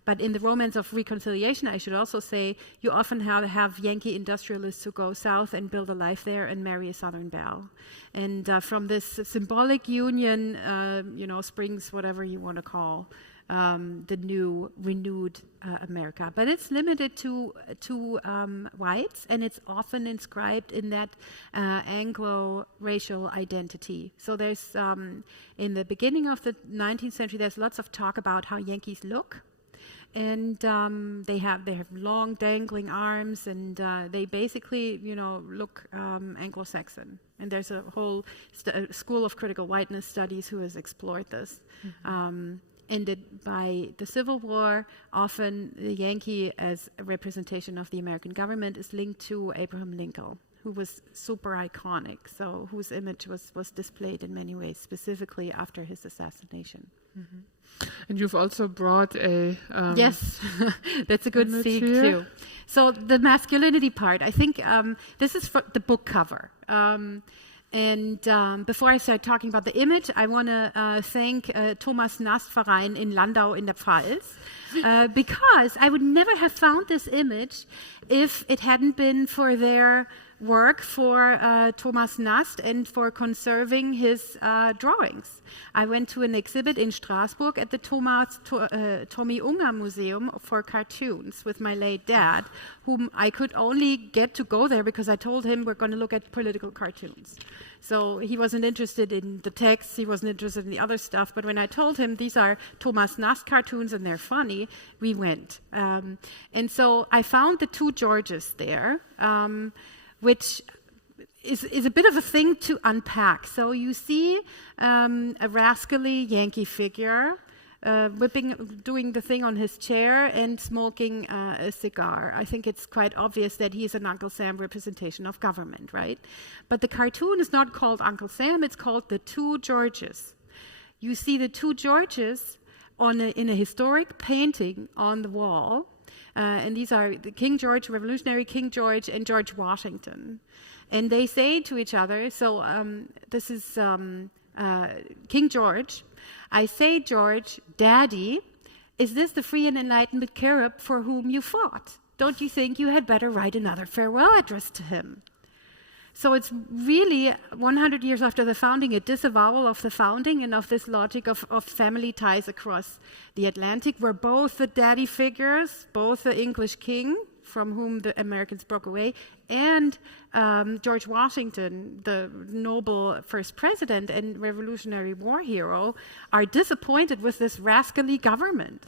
But in the Romance of Reconciliation, I should also say, you often have Yankee industrialists who go south and build a life there and marry a Southern belle. And from this symbolic union, springs whatever you want to call the new, renewed America. But it's limited to whites, and it's often inscribed in that Anglo-racial identity. So there's, in the beginning of the 19th century, there's lots of talk about how Yankees look. And they have long dangling arms, and they basically, look Anglo-Saxon. And there's a whole school of critical whiteness studies who has explored this. Ended by the Civil War. Often the Yankee as a representation of the American government is linked to Abraham Lincoln, who was super iconic, so whose image was displayed in many ways, specifically after his assassination. And you've also brought a... yes, that's a good seek here. too. So the masculinity part, I think this is for the book cover. And before I start talking about the image, I want to thank Thomas Nast Verein in Landau in der Pfalz, because I would never have found this image if it hadn't been for their work for Thomas Nast and for conserving his drawings. I went to an exhibit in Strasbourg at the Tommy Unger Museum for cartoons with my late dad, whom I could only get to go there because I told him we're going to look at political cartoons. So he wasn't interested in the text, he wasn't interested in the other stuff, but when I told him these are Thomas Nast cartoons and they're funny, we went. And so I found the two Georges there, which is a bit of a thing to unpack. So you see a rascally Yankee figure doing the thing on his chair and smoking a cigar. I think it's quite obvious that he's an Uncle Sam representation of government, right? But the cartoon is not called Uncle Sam, it's called The Two Georges. You see the two Georges in a historic painting on the wall. And these are the King George, Revolutionary King George, and George Washington. And they say to each other, so this is King George. I say, George, Daddy, is this the free and enlightened cherub for whom you fought? Don't you think you had better write another farewell address to him? So it's really 100 years after the founding, a disavowal of the founding and of this logic of family ties across the Atlantic, where both the daddy figures, both the English king, from whom the Americans broke away, and George Washington, the noble first president and Revolutionary War hero, are disappointed with this rascally government,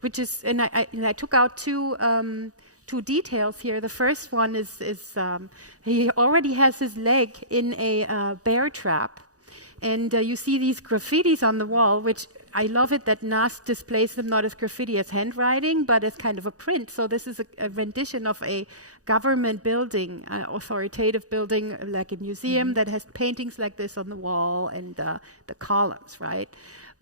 which is, and I took out two details here. The first one is he already has his leg in a bear trap. And you see these graffitis on the wall, which I love it that Nast displays them not as graffiti, as handwriting, but as kind of a print. So this is a rendition of a government building, authoritative building, like a museum that has paintings like this on the wall and the columns, right?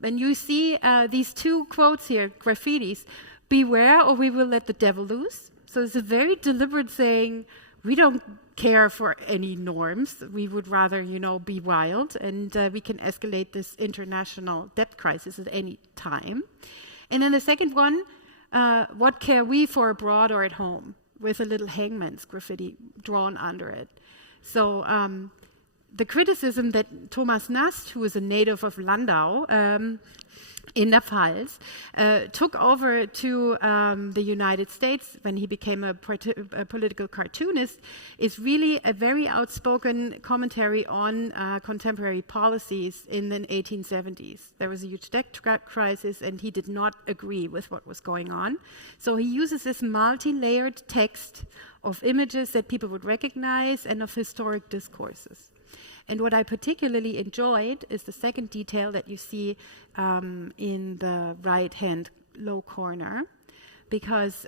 And you see these two quotes here, graffitis, "Beware or we will let the devil loose." So it's a very deliberate saying, we don't care for any norms. We would rather, be wild, and we can escalate this international debt crisis at any time. And then the second one, what care we for abroad or at home, with a little hangman's graffiti drawn under it. So the criticism that Thomas Nast, who is a native of Landau, in the Pfalz, took over to the United States when he became a political cartoonist, is really a very outspoken commentary on contemporary policies in the 1870s. There was a huge debt crisis, and he did not agree with what was going on. So he uses this multi-layered text of images that people would recognize and of historic discourses. And what I particularly enjoyed is the second detail that you see in the right-hand low corner, because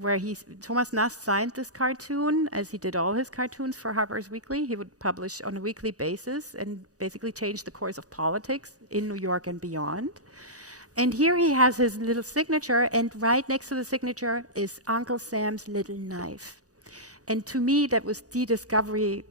where Thomas Nast signed this cartoon, as he did all his cartoons for Harper's Weekly. He would publish on a weekly basis and basically change the course of politics in New York and beyond. And here he has his little signature, and right next to the signature is Uncle Sam's little knife. And to me, that was the discovery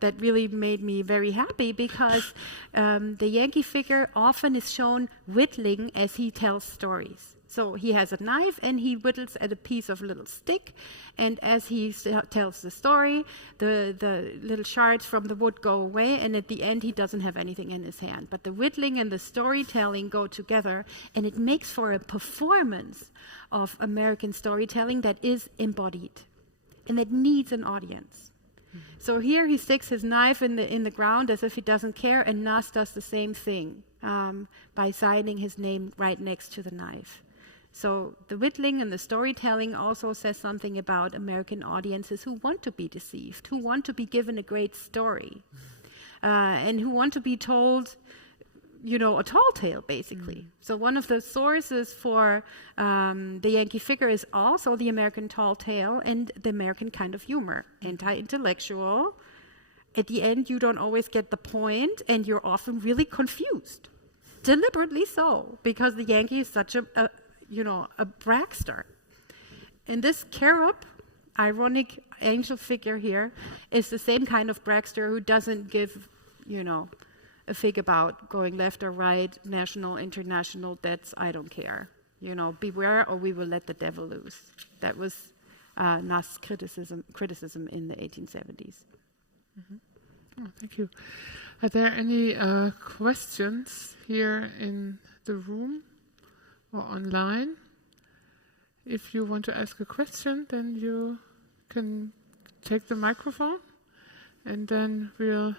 that really made me very happy, because the Yankee figure often is shown whittling as he tells stories. So he has a knife and he whittles at a piece of little stick, and as he tells the story, the little shards from the wood go away, and at the end he doesn't have anything in his hand. But the whittling and the storytelling go together, and it makes for a performance of American storytelling that is embodied and that needs an audience. So here he sticks his knife in the ground as if he doesn't care, and Nast does the same thing by signing his name right next to the knife. So the whittling and the storytelling also says something about American audiences who want to be deceived, who want to be given a great story, and who want to be told, a tall tale, basically. So one of the sources for the Yankee figure is also the American tall tale and the American kind of humor. Anti-intellectual. At the end, you don't always get the point, and you're often really confused. Deliberately so, because the Yankee is such a bragster. And this cherub, ironic angel figure here, is the same kind of bragster who doesn't give, a fig about going left or right, national, international debts, I don't care. Beware or we will let the devil loose. That was Nast's criticism in the 1870s. Mm-hmm. Oh, thank you. Are there any questions here in the room or online? If you want to ask a question, then you can take the microphone, and then we'll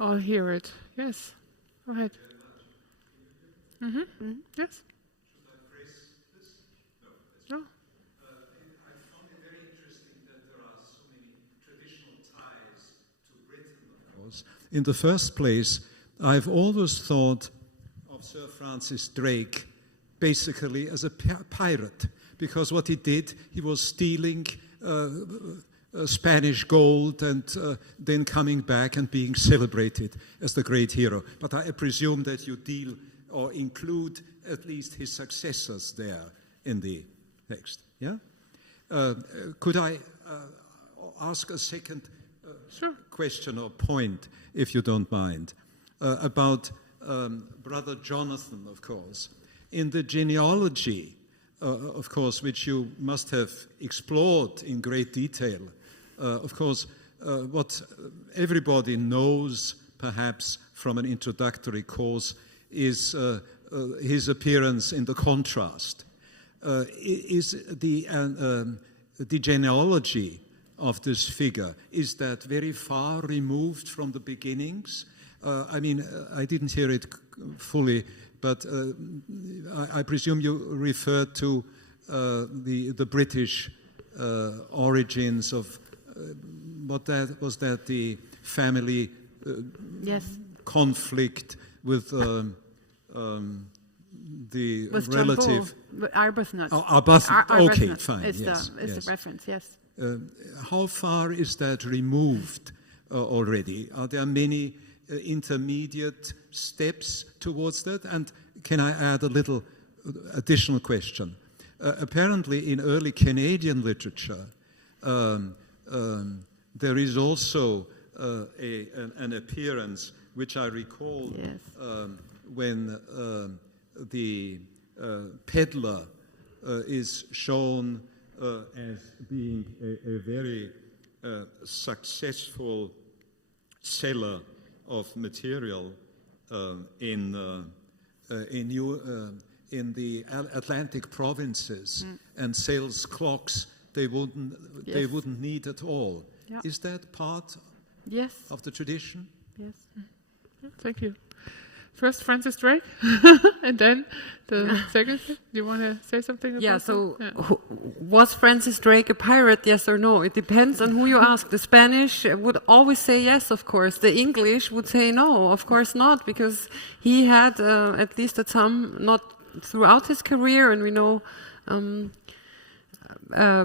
all hear it. Yes, go ahead. Mm-hmm. Mm-hmm. Yes. Should I press this? No. I found it very interesting that there are so many traditional ties to Britain, of course. In the first place, I've always thought of Sir Francis Drake basically as a pirate, because what he did, he was stealing Spanish gold and then coming back and being celebrated as the great hero. But I presume that you deal or include at least his successors there in the text. Yeah? Could I ask a second question or point, if you don't mind, about Brother Jonathan, of course. In the genealogy, of course, which you must have explored in great detail, of course, what everybody knows, perhaps from an introductory course, is his appearance in the contrast. Is the genealogy of this figure, is that very far removed from the beginnings? I mean, I didn't hear it fully, but I presume you referred to the British origins of what that was, that the family yes. conflict with the relative Arbuthnot. Oh, Arbuthnot. Okay, fine. Is yes, the reference? Yes. How far is that removed already? Are there many intermediate steps towards that? And can I add a little additional question? Apparently, in early Canadian literature, there is also an appearance which I recall yes. when the peddler is shown as being a very successful seller of material in the Atlantic provinces and sells clocks they wouldn't need at all. Yeah. Is that part Yes. of the tradition? Yes. Thank you. First, Francis Drake, and then the second. Do you want to say something about that? Was Francis Drake a pirate, yes or no? It depends on who you ask. The Spanish would always say yes, of course. The English would say no, of course not, because he had, at least at some, not throughout his career, and we know...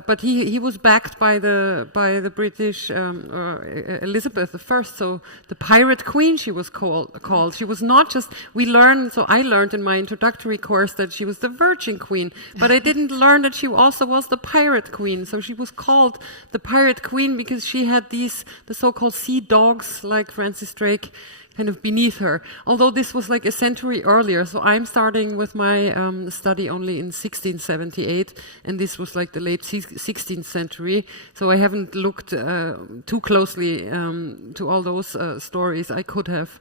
but he was backed by the British Elizabeth I, so the Pirate Queen she was called. She was not just, I learned in my introductory course that she was the Virgin Queen, but I didn't learn that she also was the Pirate Queen. So she was called the Pirate Queen because she had the so-called sea dogs like Francis Drake kind of beneath her, although this was like a century earlier. So I'm starting with my study only in 1678, and this was like the late 16th century. So I haven't looked too closely to all those stories. I could have,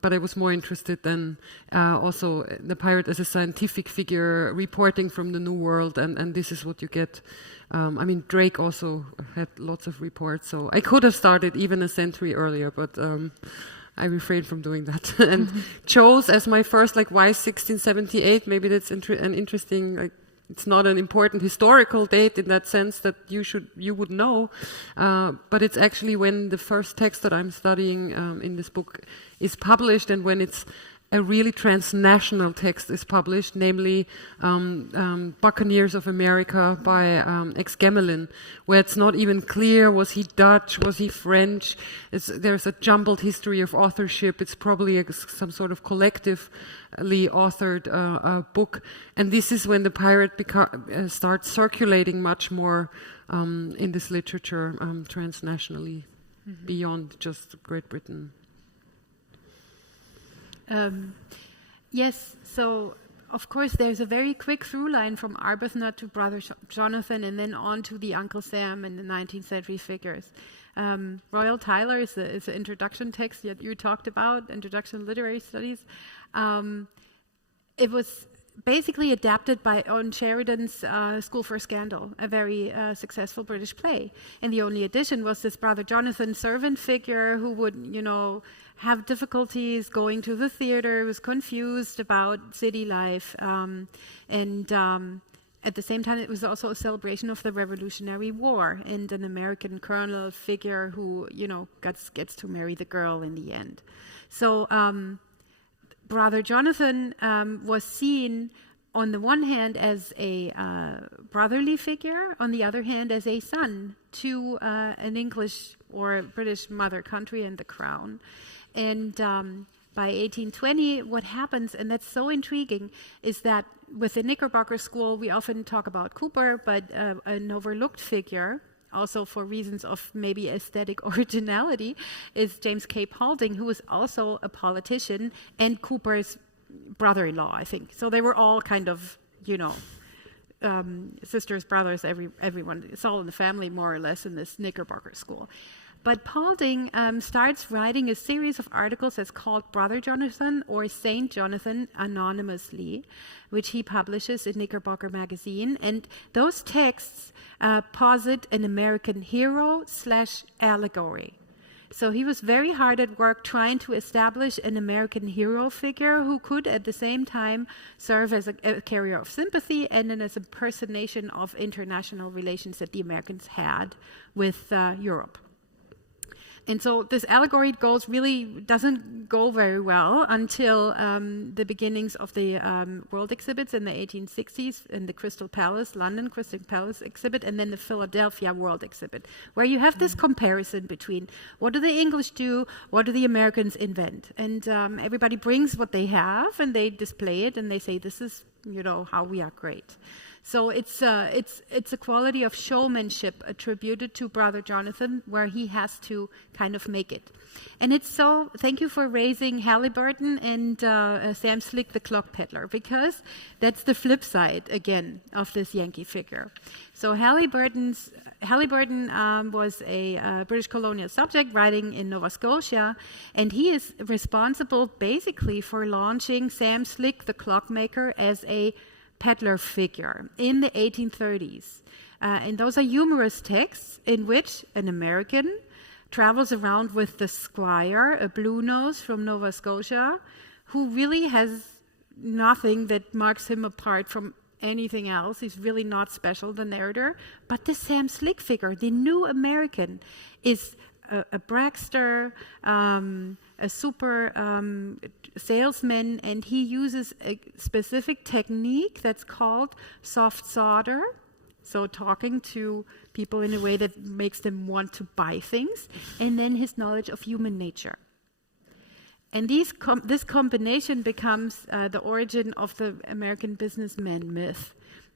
but I was more interested than also the pirate as a scientific figure reporting from the New World, and this is what you get. Drake also had lots of reports, so I could have started even a century earlier, but I refrained from doing that and chose as my first, why 1678? Maybe that's an interesting, it's not an important historical date in that sense that you would know, but it's actually when the first text that I'm studying in this book is published, and when it's a really transnational text is published, namely Buccaneers of America by Exgamelin, where it's not even clear, was he Dutch, was he French? There's a jumbled history of authorship. It's probably some sort of collectively authored book. And this is when the pirate starts circulating much more in this literature transnationally, beyond just Great Britain. Yes, so of course there's a very quick through line from Arbuthnot to Brother Jonathan and then on to the Uncle Sam and the 19th century figures. Royal Tyler is the introduction text that you talked about, Introduction to Literary Studies. It was basically adapted by Owen Sheridan's School for Scandal, a very successful British play. And the only addition was this Brother Jonathan servant figure who would, have difficulties going to the theater, was confused about city life, and at the same time it was also a celebration of the Revolutionary War and an American colonel figure who, gets to marry the girl in the end. So Brother Jonathan was seen on the one hand as a brotherly figure, on the other hand as a son to an English or British mother country and the crown. And by 1820, what happens, and that's so intriguing, is that with the Knickerbocker School, we often talk about Cooper, but an overlooked figure, also for reasons of maybe aesthetic originality, is James K. Paulding, who was also a politician and Cooper's brother-in-law, I think. So they were all kind of, sisters, brothers, everyone. It's all in the family, more or less, in this Knickerbocker School. But Paulding starts writing a series of articles that's called Brother Jonathan or Saint Jonathan anonymously, which he publishes in Knickerbocker Magazine. And those texts posit an American hero / allegory. So he was very hard at work trying to establish an American hero figure who could at the same time serve as a carrier of sympathy and then as a impersonation of international relations that the Americans had with Europe. And so this allegory doesn't go very well until the beginnings of the world exhibits in the 1860s in the Crystal Palace, London Crystal Palace exhibit, and then the Philadelphia World Exhibit, where you have this comparison between what do the English do, what do the Americans invent. And everybody brings what they have and they display it and they say, this is, how we are great. So it's a quality of showmanship attributed to Brother Jonathan where he has to kind of make it. And it's so, thank you for raising Halliburton and Sam Slick the clock peddler, because that's the flip side again of this Yankee figure. So Halliburton's Halliburton was a British colonial subject writing in Nova Scotia, and he is responsible basically for launching Sam Slick, the clockmaker, as a peddler figure in the 1830s. And those are humorous texts in which an American travels around with the squire, a blue nose from Nova Scotia, who really has nothing that marks him apart from anything else. He's really not special, the narrator. But the Sam Slick figure, the new American, is a bragster, a super salesman, and he uses a specific technique that's called soft solder. So talking to people in a way that makes them want to buy things, and then his knowledge of human nature. And this combination becomes the origin of the American businessman myth.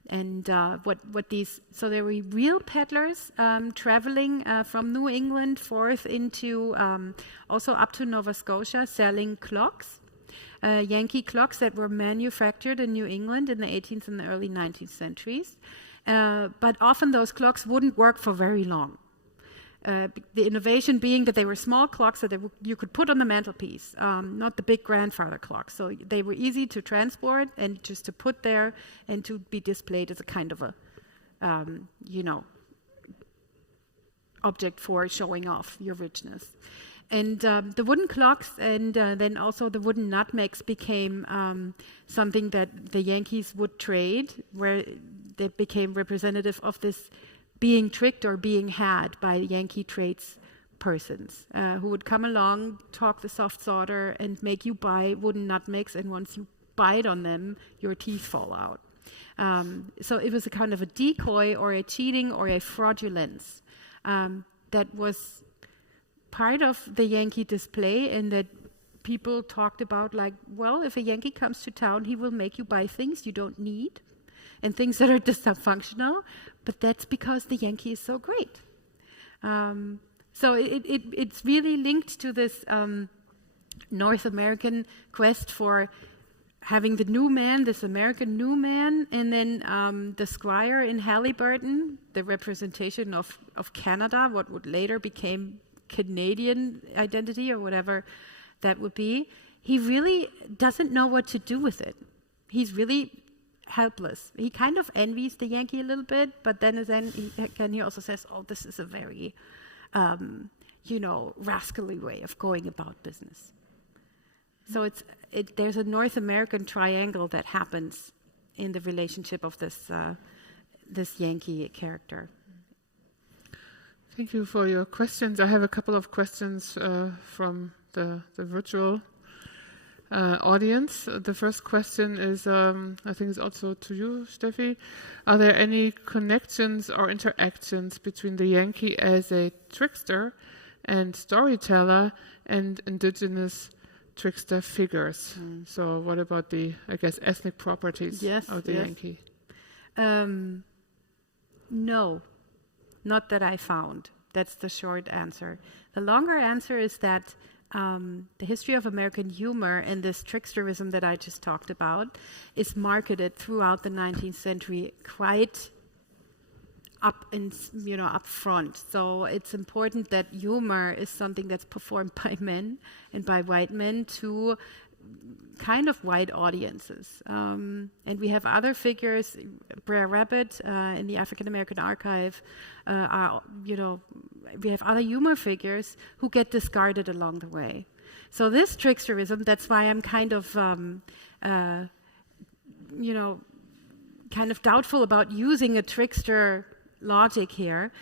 And so there were real peddlers traveling from New England forth into also up to Nova Scotia, selling clocks, Yankee clocks that were manufactured in New England in the 18th and the early 19th centuries. But often those clocks wouldn't work for very long. The innovation being that they were small clocks that you could put on the mantelpiece, not the big grandfather clocks. So they were easy to transport and just to put there and to be displayed as a kind of a, object for showing off your richness. And the wooden clocks and then also the wooden nutmegs became something that the Yankees would trade, where they became representative of this being tricked or being had by Yankee tradespersons who would come along, talk the soft solder, and make you buy wooden nutmegs, and once you bite on them, your teeth fall out. So it was a kind of a decoy or a cheating or a fraudulence that was part of the Yankee display, and that people talked about like, well, if a Yankee comes to town, he will make you buy things you don't need and things that are dysfunctional, but that's because the Yankee is so great. So it's really linked to this North American quest for having the new man, this American new man, and then the squire in Halliburton, the representation of Canada, what would later become Canadian identity or whatever that would be. He really doesn't know what to do with it. He's really helpless. He kind of envies the Yankee a little bit, but then he also says, oh, this is a very, rascally way of going about business. So there's a North American triangle that happens in the relationship of this Yankee character. Thank you for your questions. I have a couple of questions from the virtual audience. The first question is, I think it's also to you, Steffi. Are there any connections or interactions between the Yankee as a trickster and storyteller and indigenous trickster figures? So what about the, I guess, ethnic properties of the Yankee? No, not that I found. That's the short answer. The longer answer is that the history of American humor and this tricksterism that I just talked about is marketed throughout the 19th century quite up front. So it's important that humor is something that's performed by men and by white men to kind of white audiences. And we have other figures, Brer Rabbit in the African American Archive, we have other humor figures who get discarded along the way. So this tricksterism, that's why I'm kind of, kind of doubtful about using a trickster logic here,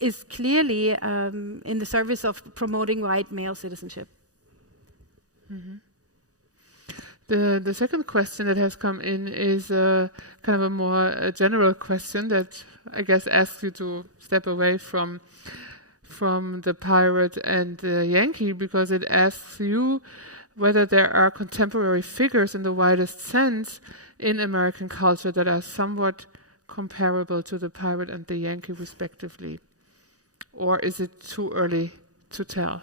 is clearly in the service of promoting white male citizenship. Mm-hmm. The second question that has come in is kind of a more general question that I guess asks you to step away from the pirate and the Yankee, because it asks you whether there are contemporary figures in the widest sense in American culture that are somewhat comparable to the pirate and the Yankee respectively. Or is it too early to tell?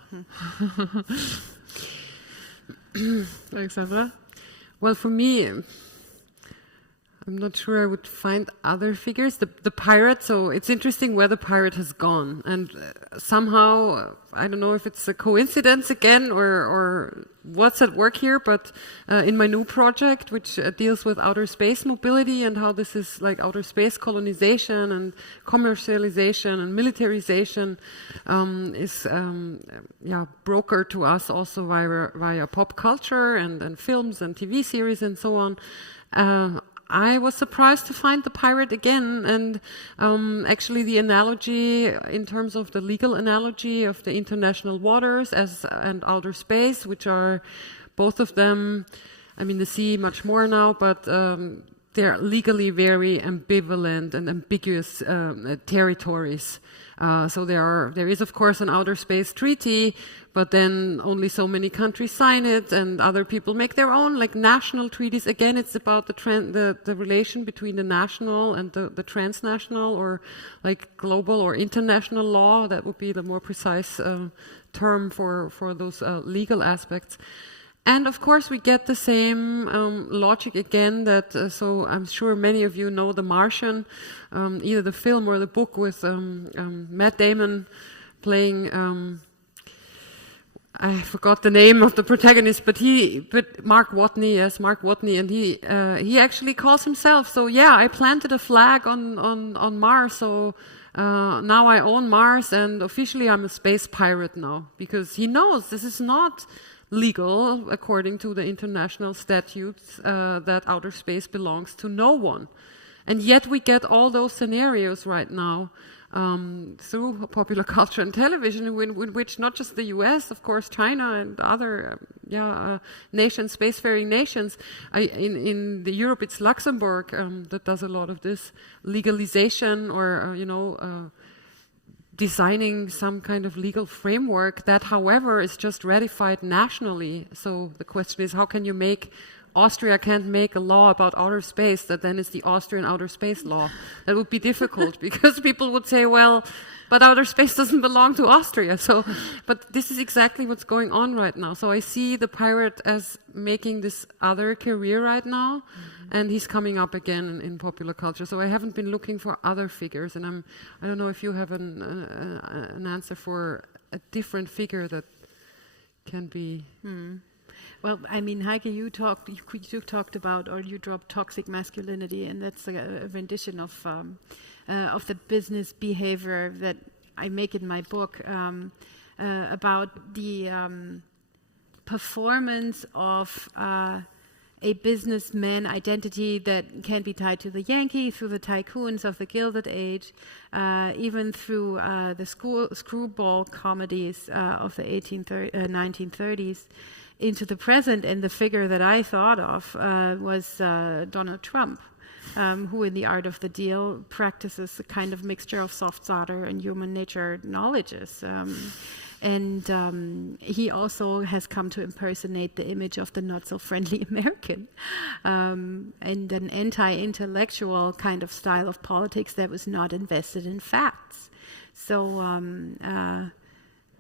Alexandra? Well, for me, I'm not sure I would find other figures. The pirate, so it's interesting where the pirate has gone. And somehow, I don't know if it's a coincidence again or what's at work here, but in my new project, which deals with outer space mobility and how this is like outer space colonization and commercialization and militarization is brokered to us also via pop culture and films and TV series and so on. I was surprised to find the pirate again, and actually the analogy in terms of the legal analogy of the international waters and outer space, which are both of them, I mean the sea much more now, but they're legally very ambivalent and ambiguous territories. So there is of course an outer space treaty, but then only so many countries sign it, and other people make their own like national treaties. Again, it's about the relation between the national and the transnational, or like global or international law. That would be the more precise term for those legal aspects. And of course, we get the same logic again. So I'm sure many of you know The Martian, either the film or the book with Matt Damon playing. I forgot the name of the protagonist, but Mark Watney, and he actually calls himself. So yeah, I planted a flag on Mars. So now I own Mars, and officially I'm a space pirate now, because he knows this is not legal according to the international statutes, that outer space belongs to no one. And yet we get all those scenarios right now through popular culture and television, in which not just the US, of course, China and other nations, spacefaring nations. In Europe, it's Luxembourg that does a lot of this legalization, or designing some kind of legal framework that, however, is just ratified nationally. So the question is, how can you make Austria can't make a law about outer space that then is the Austrian outer space law? That would be difficult, because people would say, well, but outer space doesn't belong to Austria. So, but this is exactly what's going on right now. So I see the pirate as making this other career right now, and he's coming up again in popular culture. So I haven't been looking for other figures, and I don't know if you have an answer for a different figure that can be. Well, I mean, Heike, you talked about, or you dropped toxic masculinity, and that's a rendition of the business behavior that I make in my book about the performance of a businessman identity that can be tied to the Yankee, through the tycoons of the Gilded Age, even through the screwball comedies of the 1930s. Into the present, and the figure that I thought of was Donald Trump, who in The Art of the Deal practices a kind of mixture of soft solder and human nature knowledges. And he also has come to impersonate the image of the not-so-friendly American, and an anti-intellectual kind of style of politics that was not invested in facts. So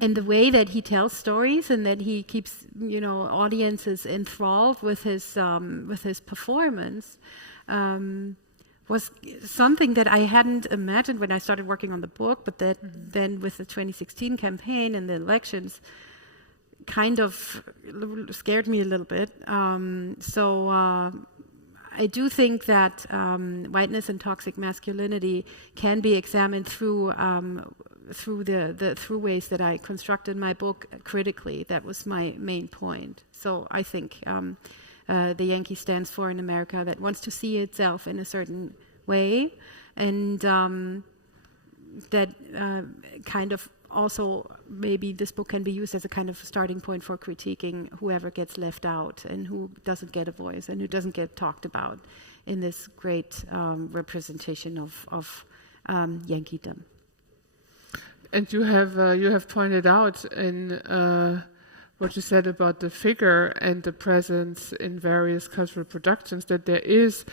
and the way that he tells stories, and that he keeps, audiences enthralled with his performance, was something that I hadn't imagined when I started working on the book, but that then with the 2016 campaign and the elections kind of scared me a little bit. So I do think that whiteness and toxic masculinity can be examined through ways that I constructed my book critically. That was my main point. So I think the Yankee stands for an America that wants to see itself in a certain way, and that kind of also, maybe this book can be used as a kind of starting point for critiquing whoever gets left out and who doesn't get a voice and who doesn't get talked about in this great representation of Yankeedom. And you have pointed out in what you said about the figure and the presence in various cultural productions that there is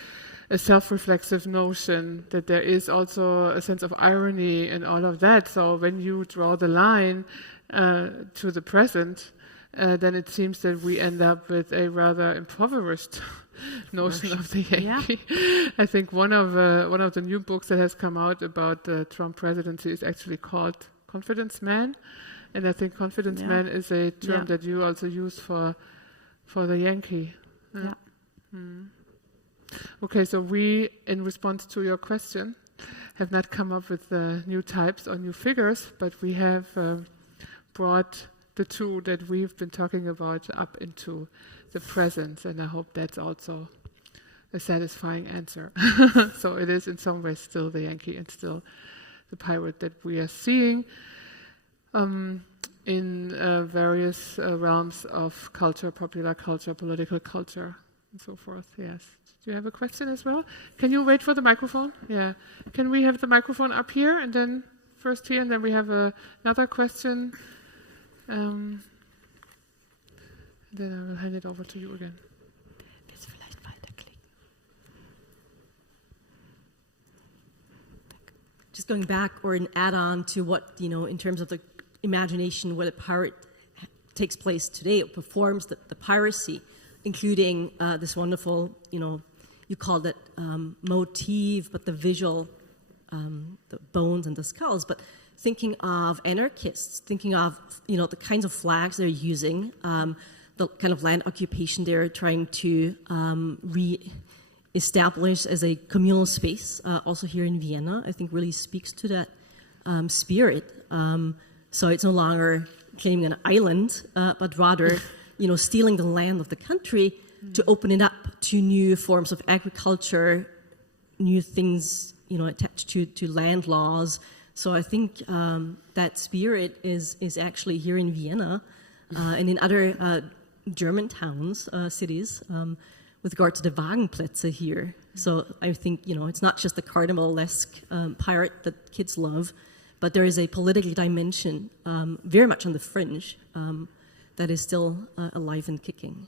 a self-reflexive notion, that there is also a sense of irony and all of that. So when you draw the line to the present, then it seems that we end up with a rather impoverished notion of the Yankee. I think one of the new books that has come out about the Trump presidency is actually called Confidence Man, and I think Confidence Man is a term that you also use for the Yankee. Okay, so we, in response to your question, have not come up with new types or new figures, but we have brought the two that we've been talking about up into the present, and I hope that's also a satisfying answer. So it is in some ways still the Yankee and still the pirate that we are seeing in various realms of culture, popular culture, political culture, and so forth. Yes. Do you have a question as well? Can you wait for the microphone? Yeah. Can we have the microphone up here and then first here, and then we have another question. Then I will hand it over to you again. Just going back or an add-on to what, in terms of the imagination, what a pirate takes place today, it performs the piracy, including this wonderful, you called it motif, but the visual, the bones and the skulls, but thinking of anarchists, thinking of, the kinds of flags they're using, the kind of land occupation they're trying to re-establish as a communal space, also here in Vienna, I think really speaks to that spirit. So it's no longer claiming an island, but rather, stealing the land of the country to open it up to new forms of agriculture, new things, attached to land laws. So I think that spirit is actually here in Vienna and in other German towns, cities, with regard to the Wagenplätze here. So I think, it's not just the carnivalesque pirate that kids love, but there is a political dimension very much on the fringe that is still alive and kicking.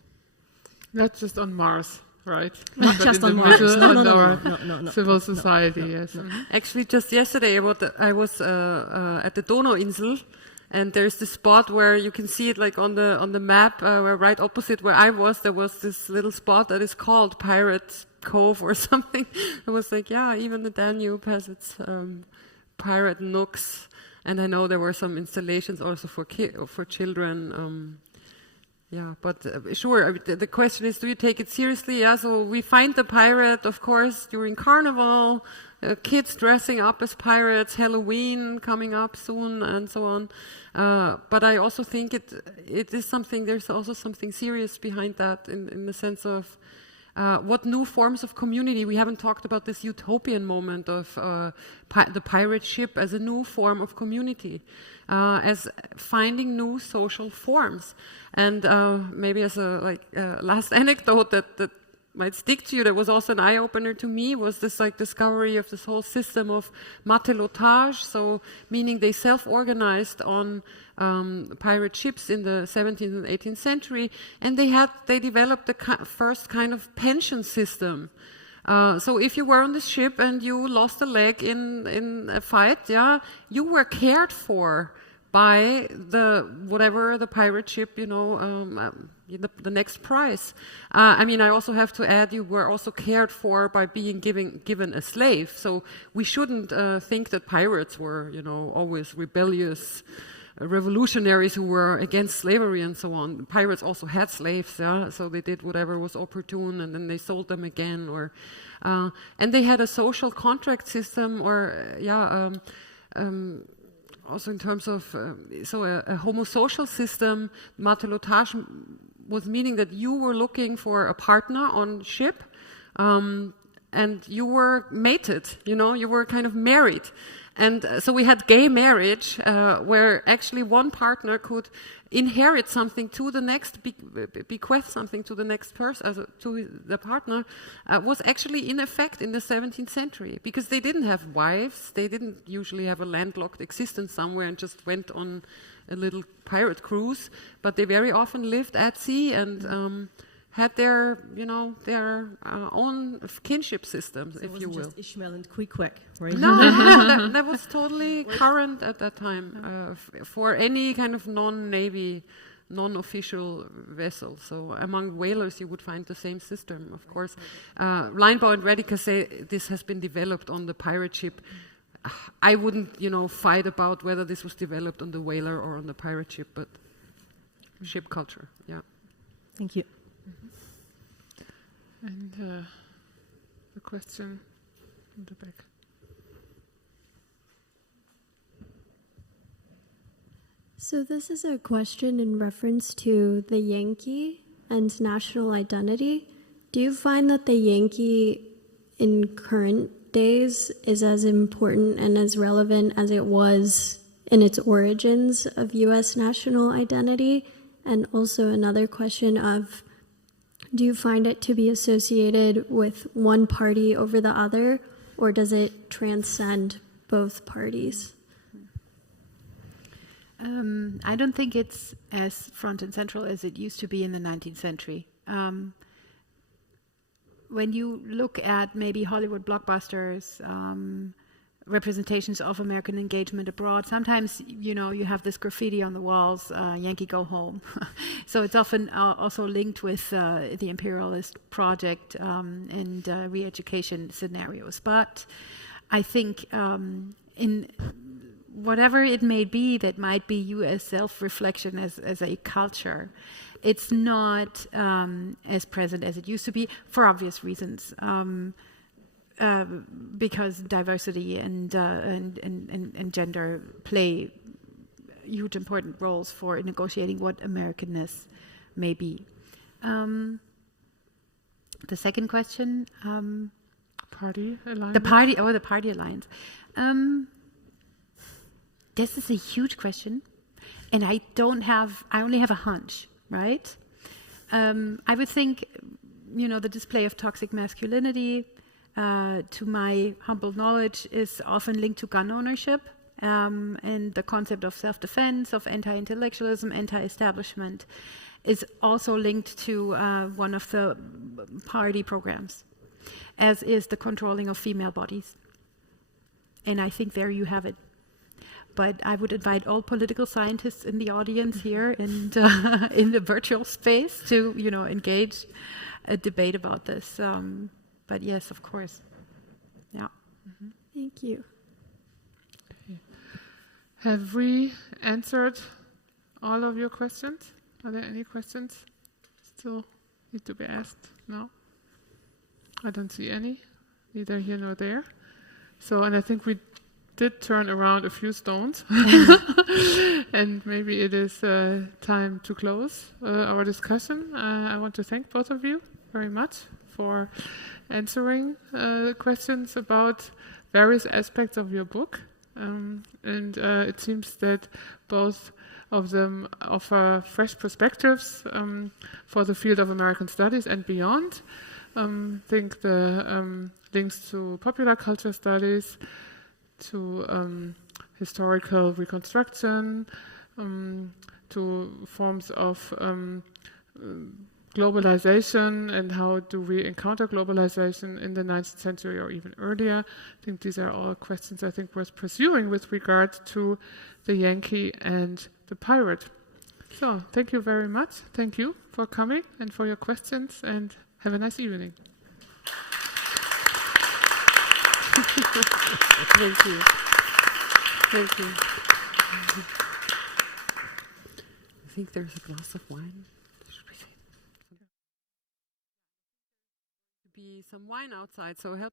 Not just on Mars, right? Not but just in on the Mars. middle No. and our civil society, yes. Actually, just yesterday, I was at the Donauinsel, and there's this spot where you can see it like on the map, where right opposite where I was, there was this little spot that is called Pirate Cove or something. I was like, yeah, even the Danube has its pirate nooks, and I know there were some installations also for children. But sure, the question is, do you take it seriously? Yeah, so we find the pirate, of course, during Carnival, kids dressing up as pirates, Halloween coming up soon, and so on. But I also think it is something, there's also something serious behind that in the sense of what new forms of community. We haven't talked about this utopian moment of the pirate ship as a new form of community, as finding new social forms. And maybe as a last anecdote that might stick to you, that was also an eye-opener to me, was this discovery of this whole system of matelotage, so meaning they self-organized on pirate ships in the 17th and 18th century, and they developed the first kind of pension system. So if you were on this ship and you lost a leg in a fight, you were cared for by the pirate ship, the next prize. I also have to add, you were also cared for by being given a slave. So we shouldn't think that pirates were, always rebellious revolutionaries who were against slavery and so on. Pirates also had slaves, so they did whatever was opportune, and then they sold them again, and they had a social contract system, also in terms of a homosocial system. Matelotage was meaning that you were looking for a partner on ship, and you were mated, you were kind of married. And so we had gay marriage, where actually one partner could inherit something to the next, bequeath something to the next person, to the partner, was actually in effect in the 17th century, because they didn't have wives, they didn't usually have a landlocked existence somewhere and just went on a little pirate cruise, but they very often lived at sea and had their own kinship systems, if you will. Just Ishmael and Queequeg, right? No, that was totally current at that time for any kind of non-Navy non-official vessel. So among whalers, you would find the same system, of course. Linebaugh and Rediker say this has been developed on the pirate ship. I wouldn't, fight about whether this was developed on the whaler or on the pirate ship, but ship culture, yeah. Thank you. And the question in the back. So this is a question in reference to the Yankee and national identity. Do you find that the Yankee in current days is as important and as relevant as it was in its origins of U.S. national identity? And also another question of, do you find it to be associated with one party over the other, or does it transcend both parties? I don't think it's as front and central as it used to be in the 19th century. When you look at maybe Hollywood blockbusters, representations of American engagement abroad, sometimes, you have this graffiti on the walls, Yankee go home. So it's often also linked with the imperialist project and re-education scenarios. But I think in whatever it may be that might be U.S. self-reflection as a culture, it's not as present as it used to be for obvious reasons, because diversity and gender play huge important roles for negotiating what Americanness may be. The second question, Party alliance. the party alliance. This is a huge question, and I only have a hunch, right? I would think, the display of toxic masculinity, to my humble knowledge, is often linked to gun ownership, and the concept of self-defense, of anti-intellectualism, anti-establishment, is also linked to one of the party programs, as is the controlling of female bodies. And I think there you have it. But I would invite all political scientists in the audience here and in the virtual space to, engage a debate about this. But yes, of course. Yeah. Mm-hmm. Thank you. Okay. Have we answered all of your questions? Are there any questions still need to be asked? No? I don't see any, neither here nor there. So, and I think we did turn around a few stones, and maybe it is time to close our discussion. I want to thank both of you very much for answering questions about various aspects of your book, and it seems that both of them offer fresh perspectives for the field of American studies and beyond. I think the links to popular culture studies, to historical reconstruction, to forms of globalization and how do we encounter globalization in the 19th century or even earlier. I think these are all questions I think worth pursuing with regard to the Yankee and the pirate. So thank you very much. Thank you for coming and for your questions, and have a nice evening. Thank you. Thank you. I think there's a glass of wine. Should we say? Be some wine outside, so help.